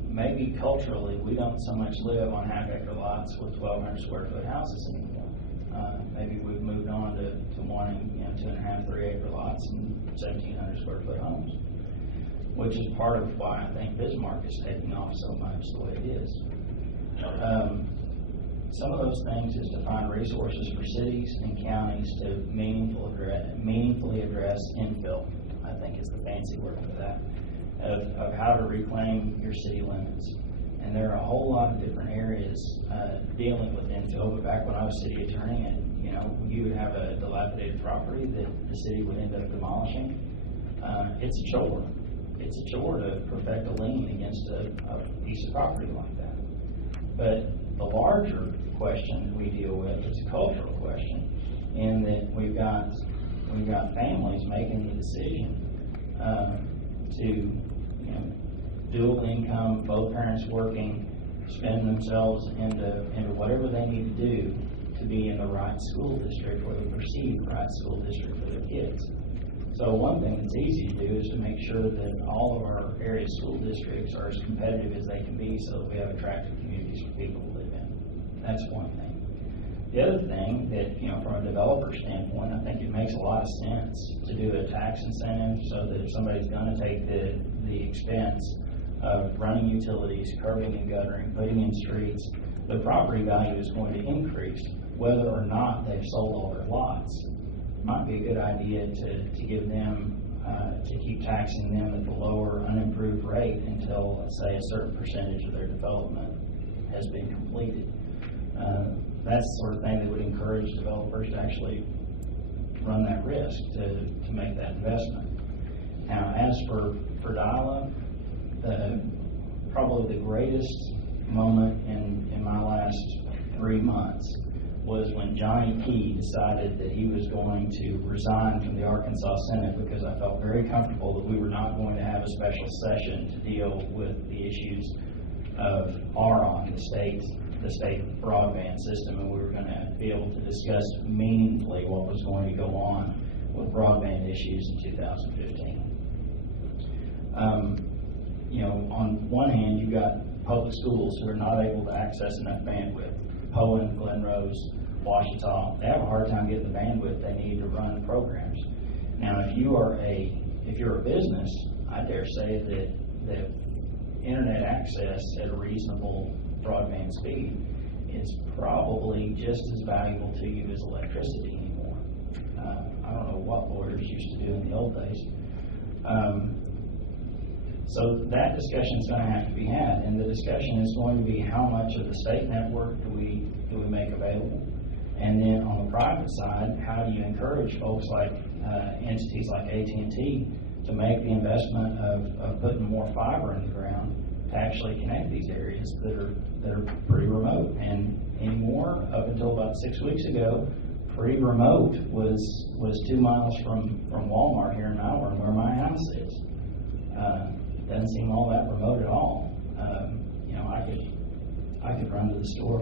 maybe culturally we don't so much live on half-acre lots with 1,200 square foot houses anymore. Maybe we've moved on to wanting 2.5, 3-acre lots and 1,700 square foot homes, which is part of why I think Bismarck is taking off so much the way it is. Some of those things is to find resources for cities and counties to meaningfully address infill, I think is the fancy word for that, of how to reclaim your city limits. And there are a whole lot of different areas dealing with infill, but back when I was city attorney, and you would have a dilapidated property that the city would end up demolishing. It's a chore. It's a chore to perfect a lien against a piece of property like that. But the larger question that we deal with is a cultural question, in that we've got families making the decision to dual income, both parents working, spend themselves into whatever they need to do to be in the right school district or the perceived right school district for their kids. So one thing that's easy to do is to make sure that all of our area school districts are as competitive as they can be so that we have attractive communities for people to live in. That's one thing. The other thing that, from a developer standpoint, I think it makes a lot of sense to do a tax incentive so that if somebody's going to take the expense of running utilities, curbing and guttering, putting in streets, the property value is going to increase whether or not they've sold all their lots. It might be a good idea to give them, to keep taxing them at the lower unimproved rate until, let's say, a certain percentage of their development has been completed. That's the sort of thing that would encourage developers to actually run that risk to make that investment. Now, as for dial-up, probably the greatest moment in my last 3 months was when Johnny Key decided that he was going to resign from the Arkansas Senate, because I felt very comfortable that we were not going to have a special session to deal with the issues of RON, the state broadband system, and we were going to be able to discuss meaningfully what was going to go on with broadband issues in 2015. On one hand, you've got public schools who are not able to access enough bandwidth. Poen, Glen Rose, Ouachita, they have a hard time getting the bandwidth they need to run programs. Now, if you're a business, I dare say that internet access at a reasonable broadband speed is probably just as valuable to you as electricity anymore. I don't know what lawyers used to do in the old days. So that discussion is going to have to be had, and the discussion is going to be how much of the state network do we make available, And then on the private side, how do you encourage folks like entities like AT&T to make the investment of putting more fiber in the ground to actually connect these areas that are pretty remote? And anymore, up until about 6 weeks ago, pretty remote was 2 miles from Walmart here in Malvern, where my house is. Doesn't seem all that remote at all. I could run to the store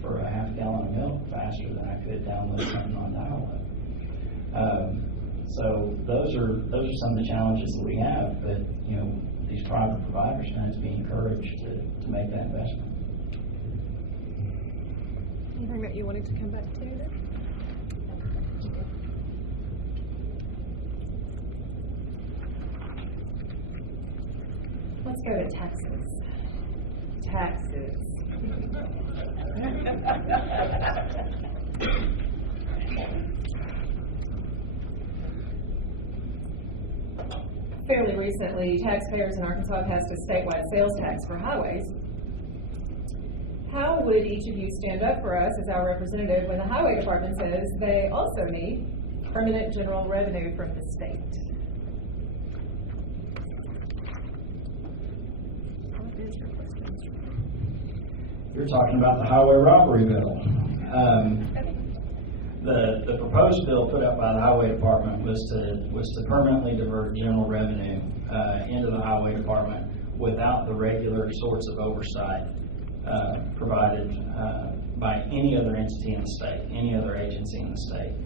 for a half gallon of milk faster than I could download something on dial-up. So those are some of the challenges that we have. But these private providers need to be encouraged to make that investment. Anything that you wanted to come back to? Let's go to taxes. Taxes. Fairly recently, taxpayers in Arkansas passed a statewide sales tax for highways. How would each of you stand up for us as our representative when the highway department says they also need permanent general revenue from the state? You're talking about the highway robbery bill. The proposed bill put up by the highway department was to permanently divert general revenue into the highway department without the regular sorts of oversight provided by any other entity in the state, any other agency in the state.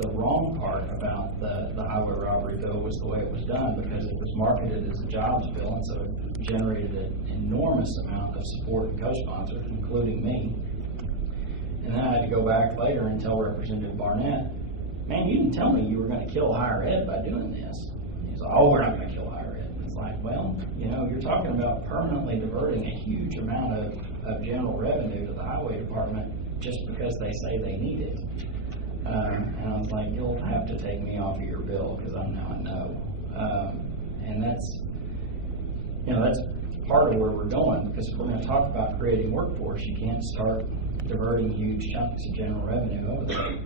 The wrong part about the highway robbery bill was the way it was done, because it was marketed as a jobs bill, and so it generated an enormous amount of support and co-sponsors, including me. And then I had to go back later and tell Representative Barnett, man, you didn't tell me you were going to kill higher ed by doing this. He's like, oh, we're not going to kill higher ed. It's like, well, you're talking about permanently diverting a huge amount of general revenue to the highway department just because they say they need it. And I was like, you'll have to take me off of your bill because I'm now a no. And that's part of where we're going, because if we're going to talk about creating workforce, you can't start diverting huge chunks of general revenue over there.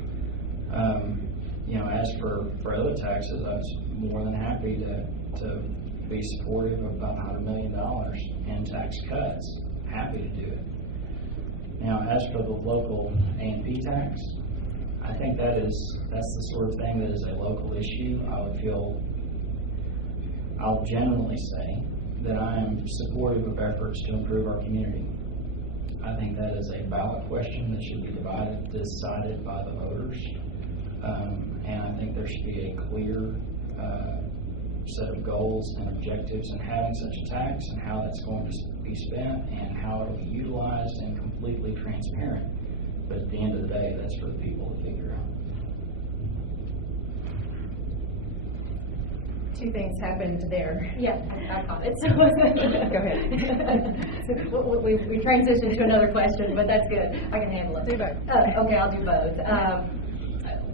As for other taxes, I was more than happy to be supportive of about $100 million in tax cuts. Happy to do it. Now, as for the local A&P tax, I think that's the sort of thing that is a local issue. I'll generally say that I am supportive of efforts to improve our community. I think that is a ballot question that should be decided by the voters. And I think there should be a clear set of goals and objectives in having such a tax, and how that's going to be spent, and how it will be utilized, and completely transparent. But at the end of the day, that's for the people to figure out. Two things happened there. Yeah, I caught it. So Go ahead. So we transitioned to another question, but that's good. I can handle it. Do both. Okay, I'll do both.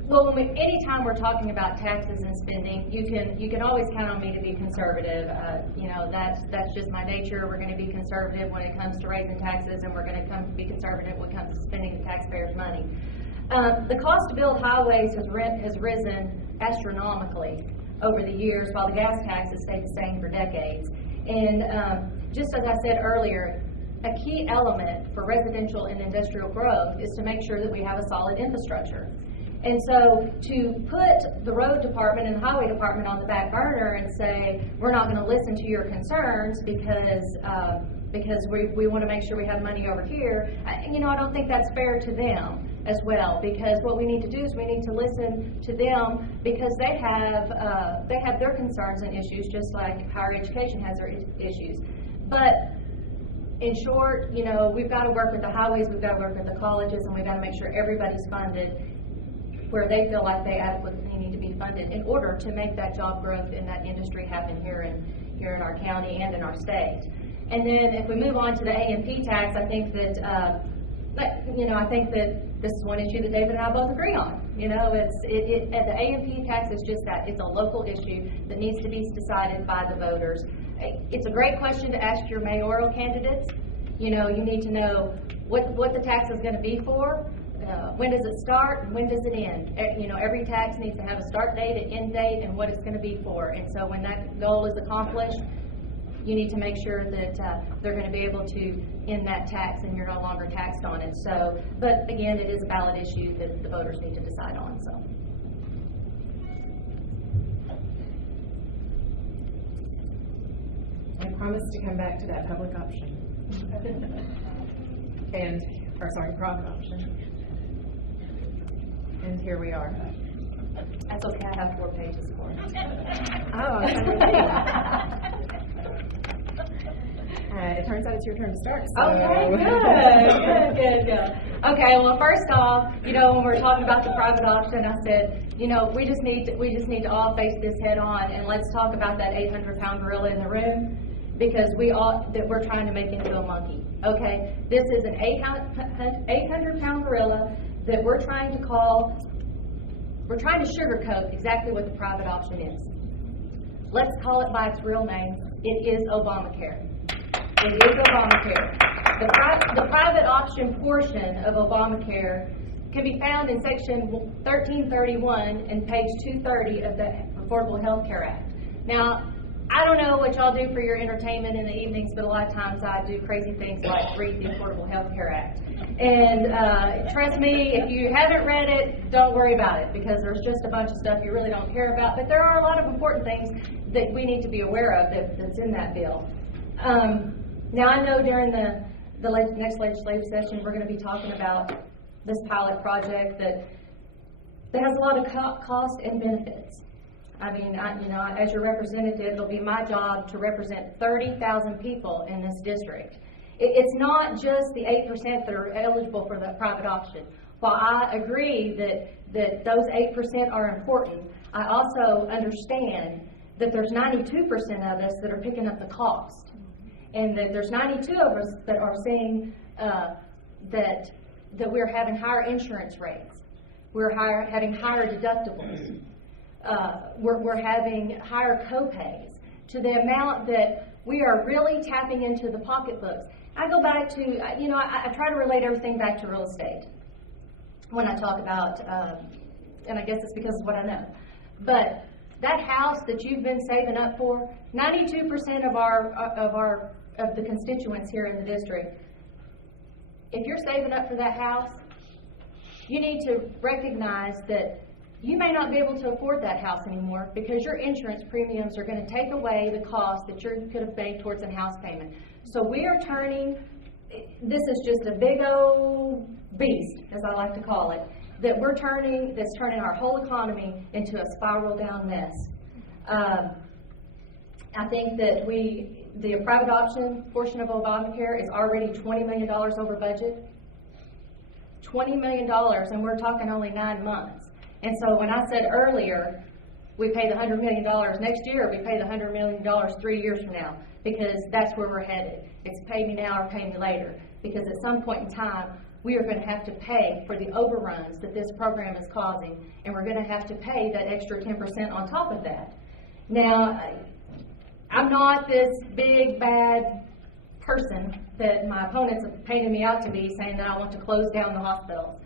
Well, anytime we're talking about taxes and spending, you can always count on me to be conservative. That's just my nature. We're going to be conservative when it comes to raising taxes, and we're going to be conservative when it comes to spending the taxpayers' money. The cost to build highways has risen astronomically over the years, while the gas tax has stayed the same for decades. And just as I said earlier, a key element for residential and industrial growth is to make sure that we have a solid infrastructure. And so to put the road department and the highway department on the back burner and say, we're not going to listen to your concerns because we want to make sure we have money over here, I don't think that's fair to them as well, because what we need to do is we need to listen to them, because they have their concerns and issues just like higher education has their issues. But in short, we've got to work with the highways, we've got to work with the colleges, and we've got to make sure everybody's funded where they feel like they adequately need to be funded in order to make that job growth in that industry happen here in our county and in our state. And then if we move on to the A&P tax, I think that this is one issue that David and I both agree on. The A&P tax is just that. It's a local issue that needs to be decided by the voters. it's a great question to ask your mayoral candidates. You know, you need to know what the tax is going to be for, when does it start, and when does it end. You know, every tax needs to have a start date, an end date, and what it's going to be for. And so when that goal is accomplished, you need to make sure that they're going to be able to end that tax and you're no longer taxed on it. So, but again, it is a ballot issue that the voters need to decide on. So. I promise to come back to that public option. Private option. And here we are. That's okay, I have 4 pages for it. Oh, it turns out it's your turn to start. So. Okay, good. Okay, well, first off, you know, when we're talking about the private option, I said, you know, we just need to all face this head on, and let's talk about that 800-pound gorilla in the room, because we're trying to make into a monkey. Okay, this is an 800-pound gorilla that we're trying to sugarcoat exactly what the private option is. Let's call it by its real name. It is Obamacare. It is Obamacare. The private option portion of Obamacare can be found in Section 1331 and page 230 of the Affordable Health Care Act. Now, I don't know what y'all do for your entertainment in the evenings, but a lot of times I do crazy things like read the Affordable Health Care Act. And trust me, if you haven't read it, don't worry about it, because there's just a bunch of stuff you really don't care about. But there are a lot of important things that we need to be aware of that's in that bill. Now, I know during the next legislative session, we're going to be talking about this pilot project that has a lot of cost and benefits. I mean, as your representative, it'll be my job to represent 30,000 people in this district. It's not just the 8% that are eligible for the private option. While I agree that those 8% are important, I also understand that there's 92% of us that are picking up the cost. And that there's 92 of us that are saying that we're having higher insurance rates. We're having higher deductibles. We're having higher co-pays to the amount that we are really tapping into the pocketbooks. I go back to, I try to relate everything back to real estate when I talk about, and I guess it's because of what I know. But that house that you've been saving up for, 92% of the constituents here in the district, if you're saving up for that house, you need to recognize that you may not be able to afford that house anymore because your insurance premiums are going to take away the cost that you could have paid towards a house payment. So we are this is just a big old beast, as I like to call it, that's turning our whole economy into a spiral down mess. I think that the private option portion of Obamacare is already $20 million over budget. $20 million, and we're talking only 9 months. And so when I said earlier, we pay the $100 million next year, we pay the $100 million 3 years from now, because that's where we're headed. It's pay me now or pay me later, because at some point in time, we are going to have to pay for the overruns that this program is causing, and we're going to have to pay that extra 10% on top of that. Now, I'm not this big, bad person that my opponents have painted me out to be, saying that I want to close down the hospitals.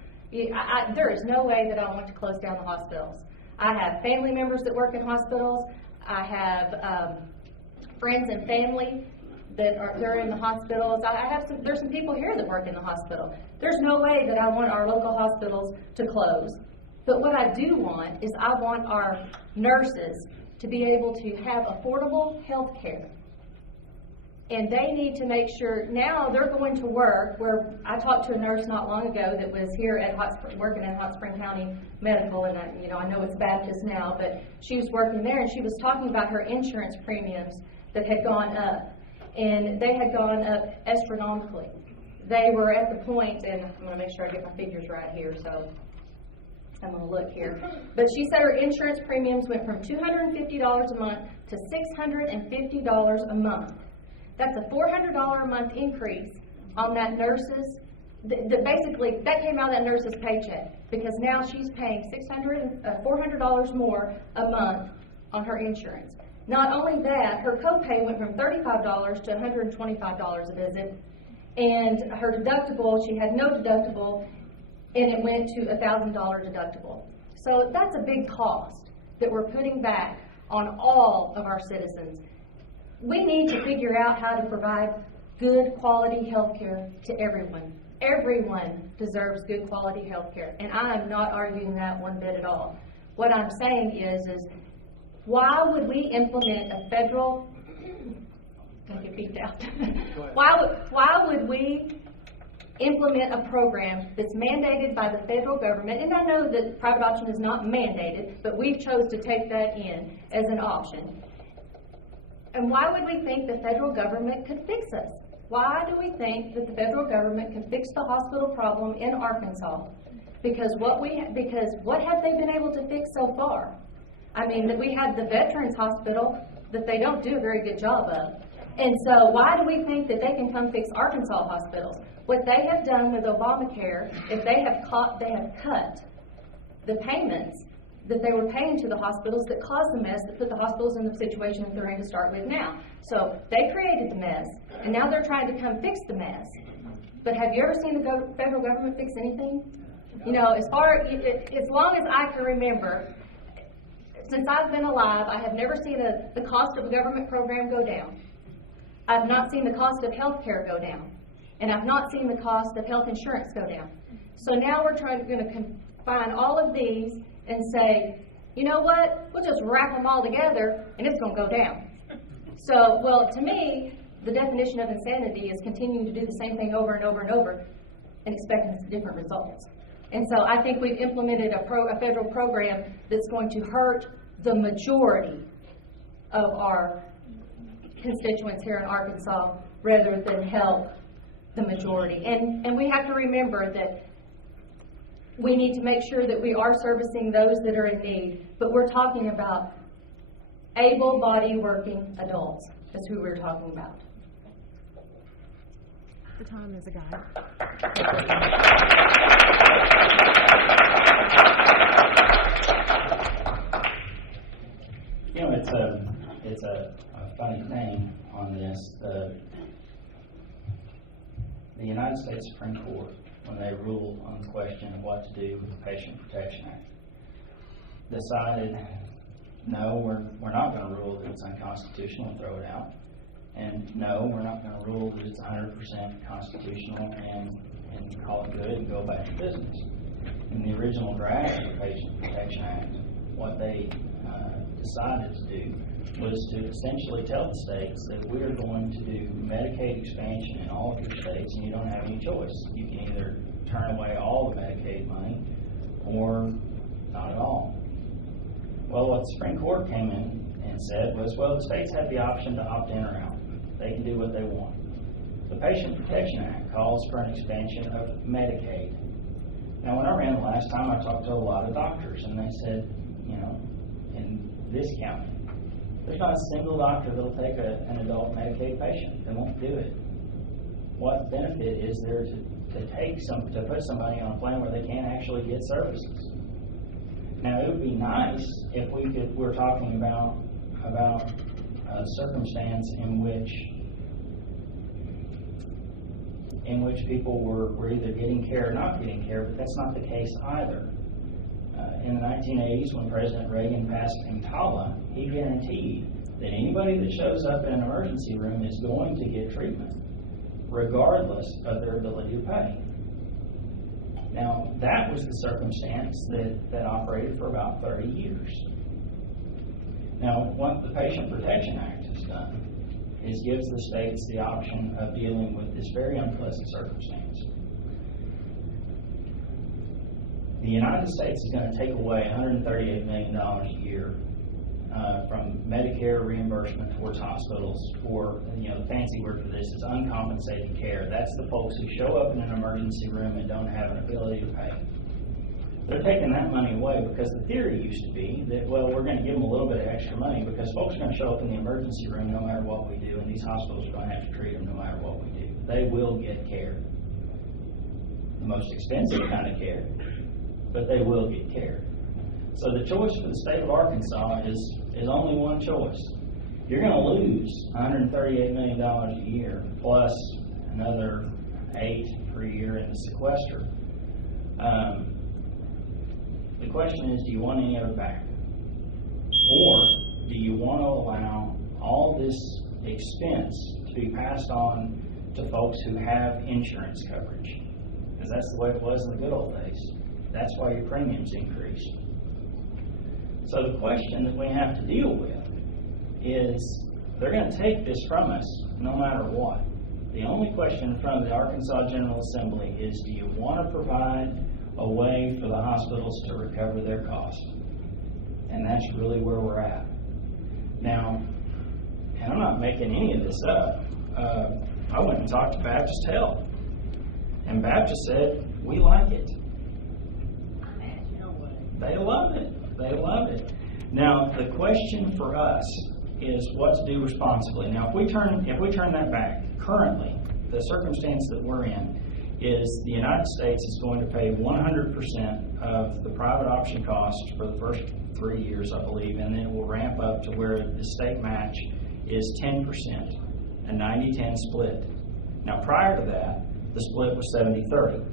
There is no way that I want to close down the hospitals. I have family members that work in hospitals. I have friends and family they're in the hospitals. There's some people here that work in the hospital. There's no way that I want our local hospitals to close. But what I do want is I want our nurses to be able to have affordable health care. And they need to make sure, now they're going to work where I talked to a nurse not long ago that was here at working at Hot Spring County Medical, and I know it's Baptist now, but she was working there, and she was talking about her insurance premiums that had gone up, and they had gone up astronomically. They were at the point, and I'm going to make sure I get my figures right here, so I'm going to look here. But she said her insurance premiums went from $250 a month to $650 a month. That's a $400 a month increase on that nurse's, basically, that came out of that nurse's paycheck, because now she's paying $400 more a month on her insurance. Not only that, her copay went from $35 to $125 a visit, and her deductible, she had no deductible, and it went to $1,000 deductible. So that's a big cost that we're putting back on all of our citizens. We need to figure out how to provide good quality health care to everyone. Everyone deserves good quality health care, and I am not arguing that one bit at all. What I'm saying is why would we implement a federal, don't get beat out. Why would we implement a program that's mandated by the federal government? And I know that private option is not mandated, but we've chose to take that in as an option. And why would we think the federal government could fix us? Why do we think that the federal government can fix the hospital problem in Arkansas? Because what have they been able to fix so far? I mean, that we have the Veterans Hospital that they don't do a very good job of. And so why do we think that they can come fix Arkansas hospitals? What they have done with Obamacare is they have cut the payments that they were paying to the hospitals that caused the mess that put the hospitals in the situation that they're in to start with now. So they created the mess, and now they're trying to come fix the mess. But have you ever seen the federal government fix anything? You know, as long as I can remember, since I've been alive, I have never seen the cost of a government program go down. I've not seen the cost of health care go down. And I've not seen the cost of health insurance go down. So now we're going to combine all of these and say, you know what, we'll just wrap them all together and it's going to go down. So, well, to me, the definition of insanity is continuing to do the same thing over and over and over and expecting different results. And so I think we've implemented a federal program that's going to hurt the majority of our constituents here in Arkansas rather than help the majority. And we have to remember that we need to make sure that we are servicing those that are in need, but we're talking about able-bodied working adults. That's who we're talking about. The time is a guide. You know, it's a funny thing on this. The United States Supreme Court, when they ruled on the question of what to do with the Patient Protection Act, decided, no, we're not going to rule that it's unconstitutional and throw it out. And no, we're not going to rule that it's 100% constitutional and call it good and go back to business. In the original draft of the Patient Protection Act, what they decided to do was to essentially tell the states that we are going to do Medicaid expansion in all of your states and you don't have any choice. You can either turn away all the Medicaid money or not at all. Well, what the Supreme Court came in and said was, well, the states have the option to opt in or out. They can do what they want. The Patient Protection Act calls for an expansion of Medicaid. Now, when I ran the last time, I talked to a lot of doctors, and they said, you know, in this county, there's not a single doctor that will take an adult Medicaid patient. They won't do it. What benefit is there to put somebody on a plan where they can't actually get services? Now, it would be nice if we're talking about a circumstance in which people were either getting care or not getting care, but that's not the case either. In the 1980s, when President Reagan passed EMTALA, he guaranteed that anybody that shows up in an emergency room is going to get treatment, regardless of their ability to pay. Now, that was the circumstance that operated for about 30 years. Now, what the Patient Protection Act has done is gives the states the option of dealing with this very unpleasant circumstance. The United States is going to take away $138 million a year from Medicare reimbursement towards hospitals for, the fancy word for this is uncompensated care. That's the folks who show up in an emergency room and don't have an ability to pay. They're taking that money away because the theory used to be that, well, we're going to give them a little bit of extra money because folks are going to show up in the emergency room no matter what we do, and these hospitals are going to have to treat them no matter what we do. They will get care. The most expensive kind of care, but they will get care. So the choice for the state of Arkansas is only one choice. you're going to lose $138 million a year plus another $8 per year in the sequester. The question is, do you want any of it back? Or do you want to allow all this expense to be passed on to folks who have insurance coverage? Because that's the way it was in the good old days. That's why your premiums increased. So the question that we have to deal with is, they're going to take this from us no matter what. The only question in front of the Arkansas General Assembly is, do you want to provide a way for the hospitals to recover their costs? And that's really where we're at. Now, and I'm not making any of this up. I went and talked to Baptist Health, and Baptist said, we like it. They love it. They love it. Now, the question for us is what to do responsibly. Now, if we turn that back, currently, the circumstance that we're in is the United States is going to pay 100% of the private option cost for the first 3 years, I believe, and then it will ramp up to where the state match is 10%, a 90-10 split. Now, prior to that, the split was 70-30.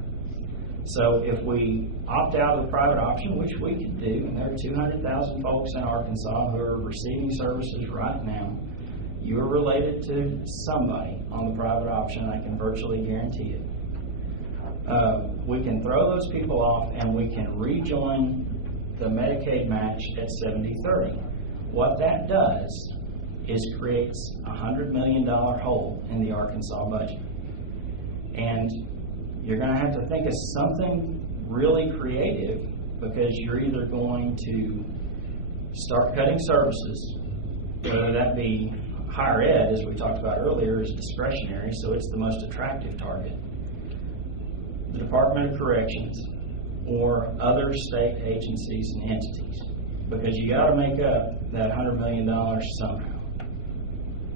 So if we opt out of the private option, which we could do, and there are 200,000 folks in Arkansas who are receiving services right now, you are related to somebody on the private option, I can virtually guarantee it. We can throw those people off and we can rejoin the Medicaid match at 70-30. What that does is creates a $100 million hole in the Arkansas budget. And you're going to have to think of something really creative, because you're either going to start cutting services, whether that be higher ed, as we talked about earlier, is discretionary, so it's the most attractive target, the Department of Corrections, or other state agencies and entities, because you got to make up that $100 million somehow,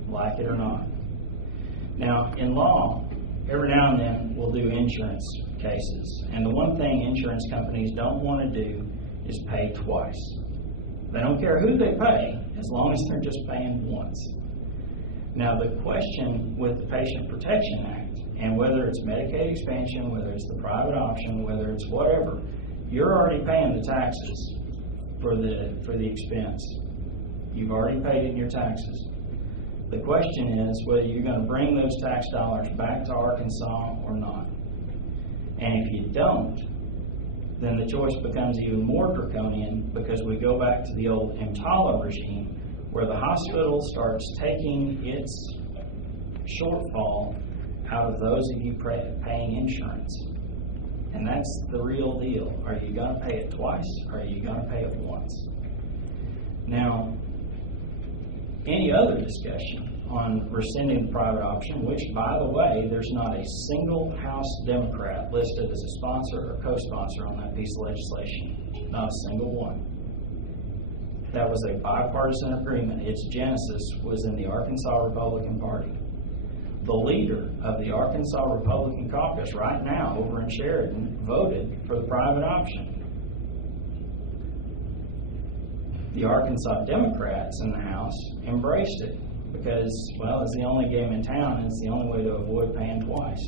like it or not. Now, in law, every now and then we'll do insurance cases, and the one thing insurance companies don't want to do is pay twice. They don't care who they pay, as long as they're just paying once. Now, the question with the Patient Protection Act, and whether it's Medicaid expansion, whether it's the private option, whether it's whatever, you're already paying the taxes for the expense. You've already paid it in your taxes. The question is whether you're going to bring those tax dollars back to Arkansas or not. And if you don't, then the choice becomes even more draconian, because we go back to the old EMTALA regime, where the hospital starts taking its shortfall out of those of you paying insurance. And that's the real deal. Are you going to pay it twice, or are you going to pay it once? Now, any other discussion on rescinding the private option, which, by the way, there's not a single House Democrat listed as a sponsor or co-sponsor on that piece of legislation. Not a single one. That was a bipartisan agreement. Its genesis was in the Arkansas Republican Party. The leader of the Arkansas Republican Caucus right now over in Sheridan voted for the private option. The Arkansas Democrats in the House embraced it because, well, it's the only game in town and it's the only way to avoid paying twice.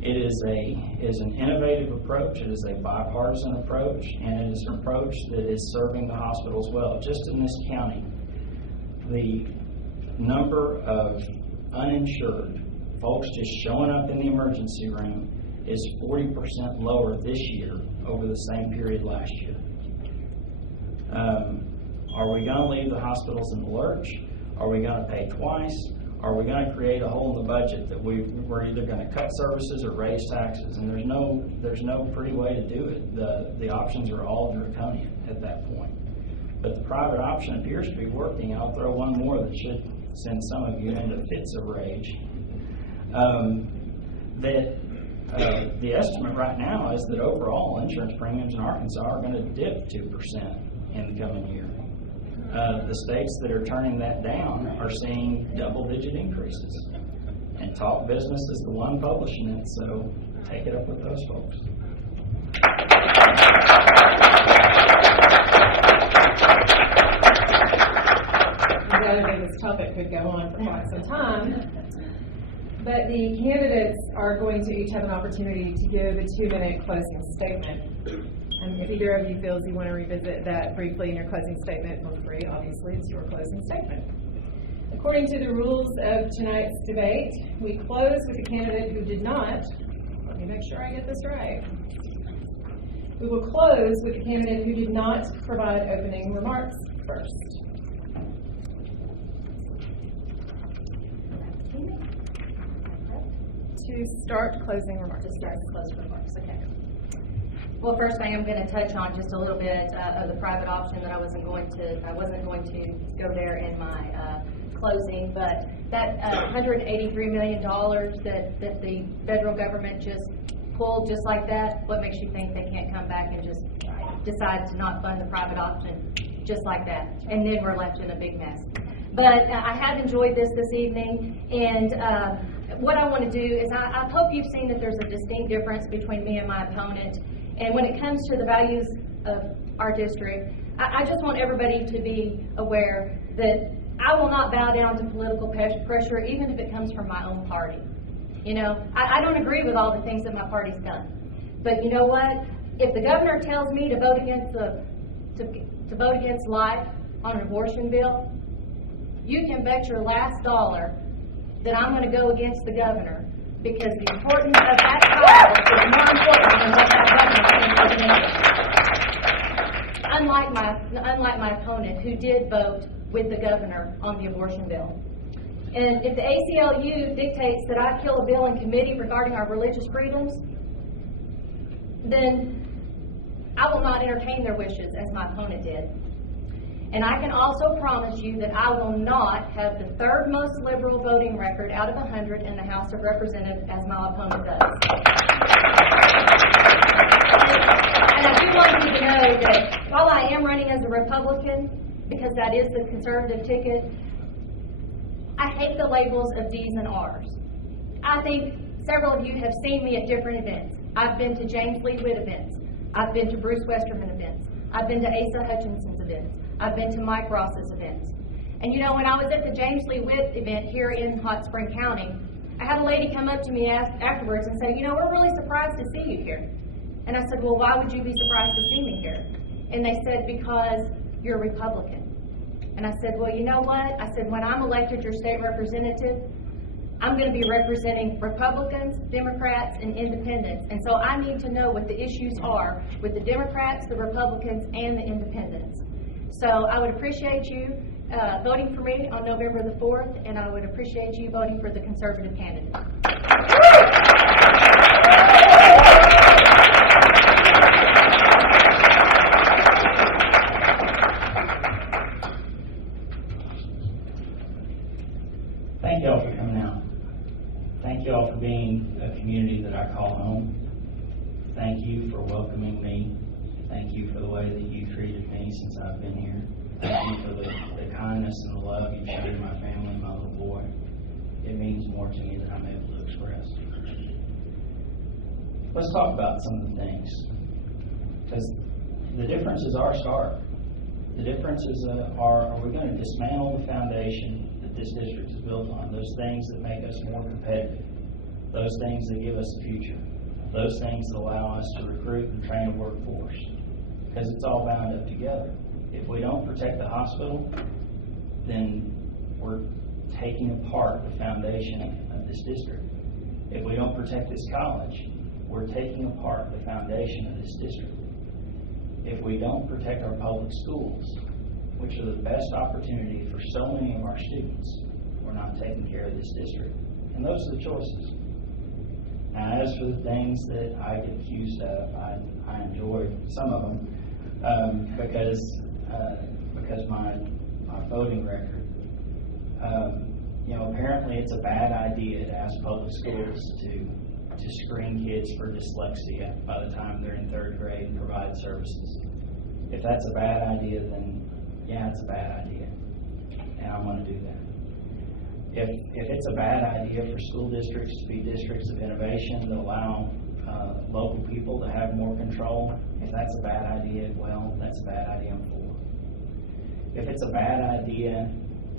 It is an innovative approach. It is a bipartisan approach, and it is an approach that is serving the hospitals well. Just in this county, the number of uninsured folks just showing up in the emergency room is 40% lower this year over the same period last year. Are we going to leave the hospitals in the lurch? Are we going to pay twice? Are we going to create a hole in the budget that we're either going to cut services or raise taxes? And there's no pretty way to do it. The options are all draconian at that point. But the private option appears to be working. I'll throw one more that should send some of you into fits of rage. The estimate right now is that overall insurance premiums in Arkansas are going to dip 2% in the coming year. The states that are turning that down are seeing double-digit increases. And Talk Business is the one publishing it, so take it up with those folks. could go on for quite some time. But the candidates are going to each have an opportunity to give a 2-minute closing statement. If either of you feels you want to revisit that briefly in your closing statement, feel free. Obviously, it's your closing statement. According to the rules of tonight's debate, we close with the candidate who did not. Let me make sure I get this right. We will close with the candidate who did not provide opening remarks first. To start closing remarks. Okay. Well, first I am going to touch on just a little bit of the private option that I wasn't going to go there in my closing, but that $183 million that the federal government just pulled just like that, what makes you think they can't come back and just decide to not fund the private option just like that? And then we're left in a big mess. But I have enjoyed this evening, and what I want to do is I hope you've seen that there's a distinct difference between me and my opponent. And when it comes to the values of our district, I just want everybody to be aware that I will not bow down to political pressure, even if it comes from my own party. You know, I don't agree with all the things that my party's done. But you know what? If the governor tells me to vote against to vote against life on an abortion bill, you can bet your last dollar that I'm going to go against the governor, because the importance of that child is more important than what that governor thinks. Unlike my opponent, who did vote with the governor on the abortion bill. And if the ACLU dictates that I kill a bill in committee regarding our religious freedoms, then I will not entertain their wishes as my opponent did. And I can also promise you that I will not have the third most liberal voting record out of 100 in the House of Representatives as my opponent does. And I do want you to know that while I am running as a Republican, because that is the conservative ticket, I hate the labels of D's and R's. I think several of you have seen me at different events. I've been to James Lee Witt events. I've been to Bruce Westerman events. I've been to Asa Hutchinson's events. I've been to Mike Ross's events. And you know, when I was at the James Lee Witt event here in Hot Spring County, I had a lady come up to me afterwards and say, you know, we're really surprised to see you here. And I said, well, why would you be surprised to see me here? And they said, because you're a Republican. And I said, well, you know what? I said, when I'm elected your state representative, I'm going to be representing Republicans, Democrats, and Independents. And so I need to know what the issues are with the Democrats, the Republicans, and the Independents. So I would appreciate you voting for me on November the 4th, and I would appreciate you voting for the conservative candidate. Thank you all for coming out. Thank you all for being a community that I call home. Thank you for welcoming me. Thank you for the way that you treated me since I've been here. Thank you for the kindness and the love you've shown my family, my little boy. It means more to me than I'm able to express. Let's talk about some of the things, because the differences are stark. The differences are we going to dismantle the foundation that this district is built on, those things that make us more competitive, those things that give us a future, those things that allow us to recruit and train a workforce, because it's all bound up together. If we don't protect the hospital, then we're taking apart the foundation of this district. If we don't protect this college, we're taking apart the foundation of this district. If we don't protect our public schools, which are the best opportunity for so many of our students, we're not taking care of this district. And those are the choices. Now, as for the things that I get accused of, I enjoy some of them because my voting record. Apparently it's a bad idea to ask public schools to screen kids for dyslexia by the time they're in third grade and provide services. If that's a bad idea, then yeah, it's a bad idea, and I want to do that. If it's a bad idea for school districts to be districts of innovation that allow local people to have more control, if that's a bad idea, well, that's a bad idea I'm for. If it's a bad idea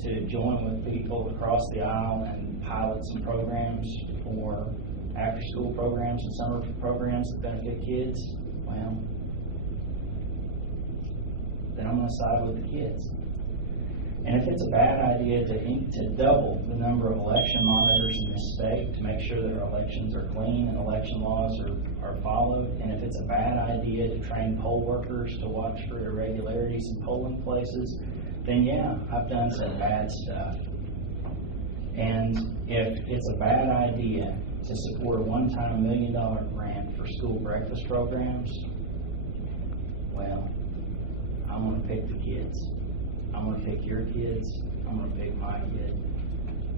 to join with people across the aisle and pilot some programs for after-school programs and summer programs that benefit kids, well, then I'm going to side with the kids. And if it's a bad idea to double the number of election monitors in this state to make sure that our elections are clean and election laws are followed, and if it's a bad idea to train poll workers to watch for irregularities in polling places, then yeah, I've done some bad stuff. And if it's a bad idea to support a one-time $1 million grant for school breakfast programs, well, I'm going to pick the kids. I'm going to pick your kids. I'm going to pick my kid.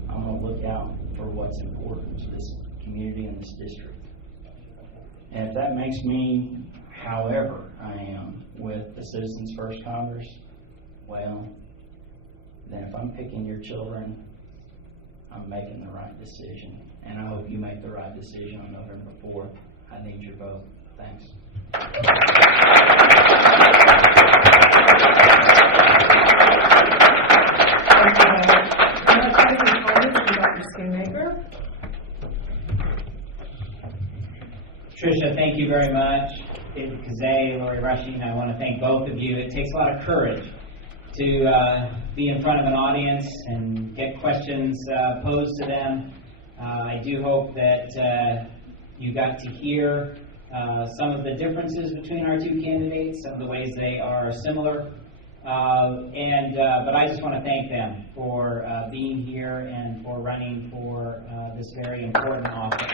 I'm going to look out for what's important to this community and this district. And if that makes me however I am with the Citizens First Congress, well, then if I'm picking your children, I'm making the right decision. And I hope you make the right decision on November 4th. I need your vote. Thanks. Tricia, thank you very much. Kizzia, Laurie Rushing, I want to thank both of you. It takes a lot of courage to be in front of an audience and get questions posed to them. I do hope that you got to hear some of the differences between our two candidates, some of the ways they are similar. But I just want to thank them for being here and for running for this very important office.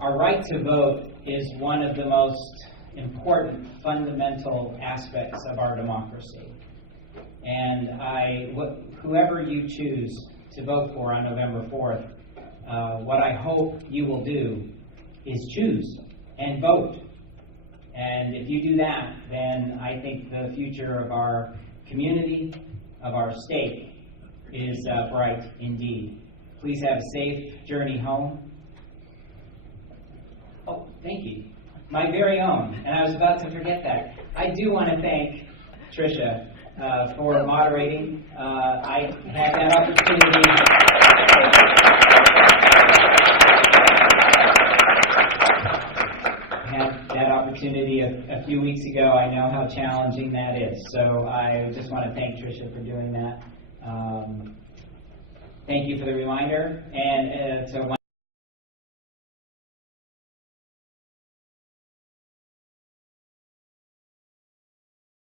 Our right to vote is one of the most important fundamental aspects of our democracy. And whoever you choose to vote for on November 4th, what I hope you will do is choose and vote. And if you do that, then I think the future of our community, of our state, is bright indeed. Please have a safe journey home. Oh, thank you. My very own, and I was about to forget that. I do want to thank Tricia for moderating. I had that opportunity. A few weeks ago. I know how challenging that is. So I just want to thank Tricia for doing that. Thank you for the reminder. And to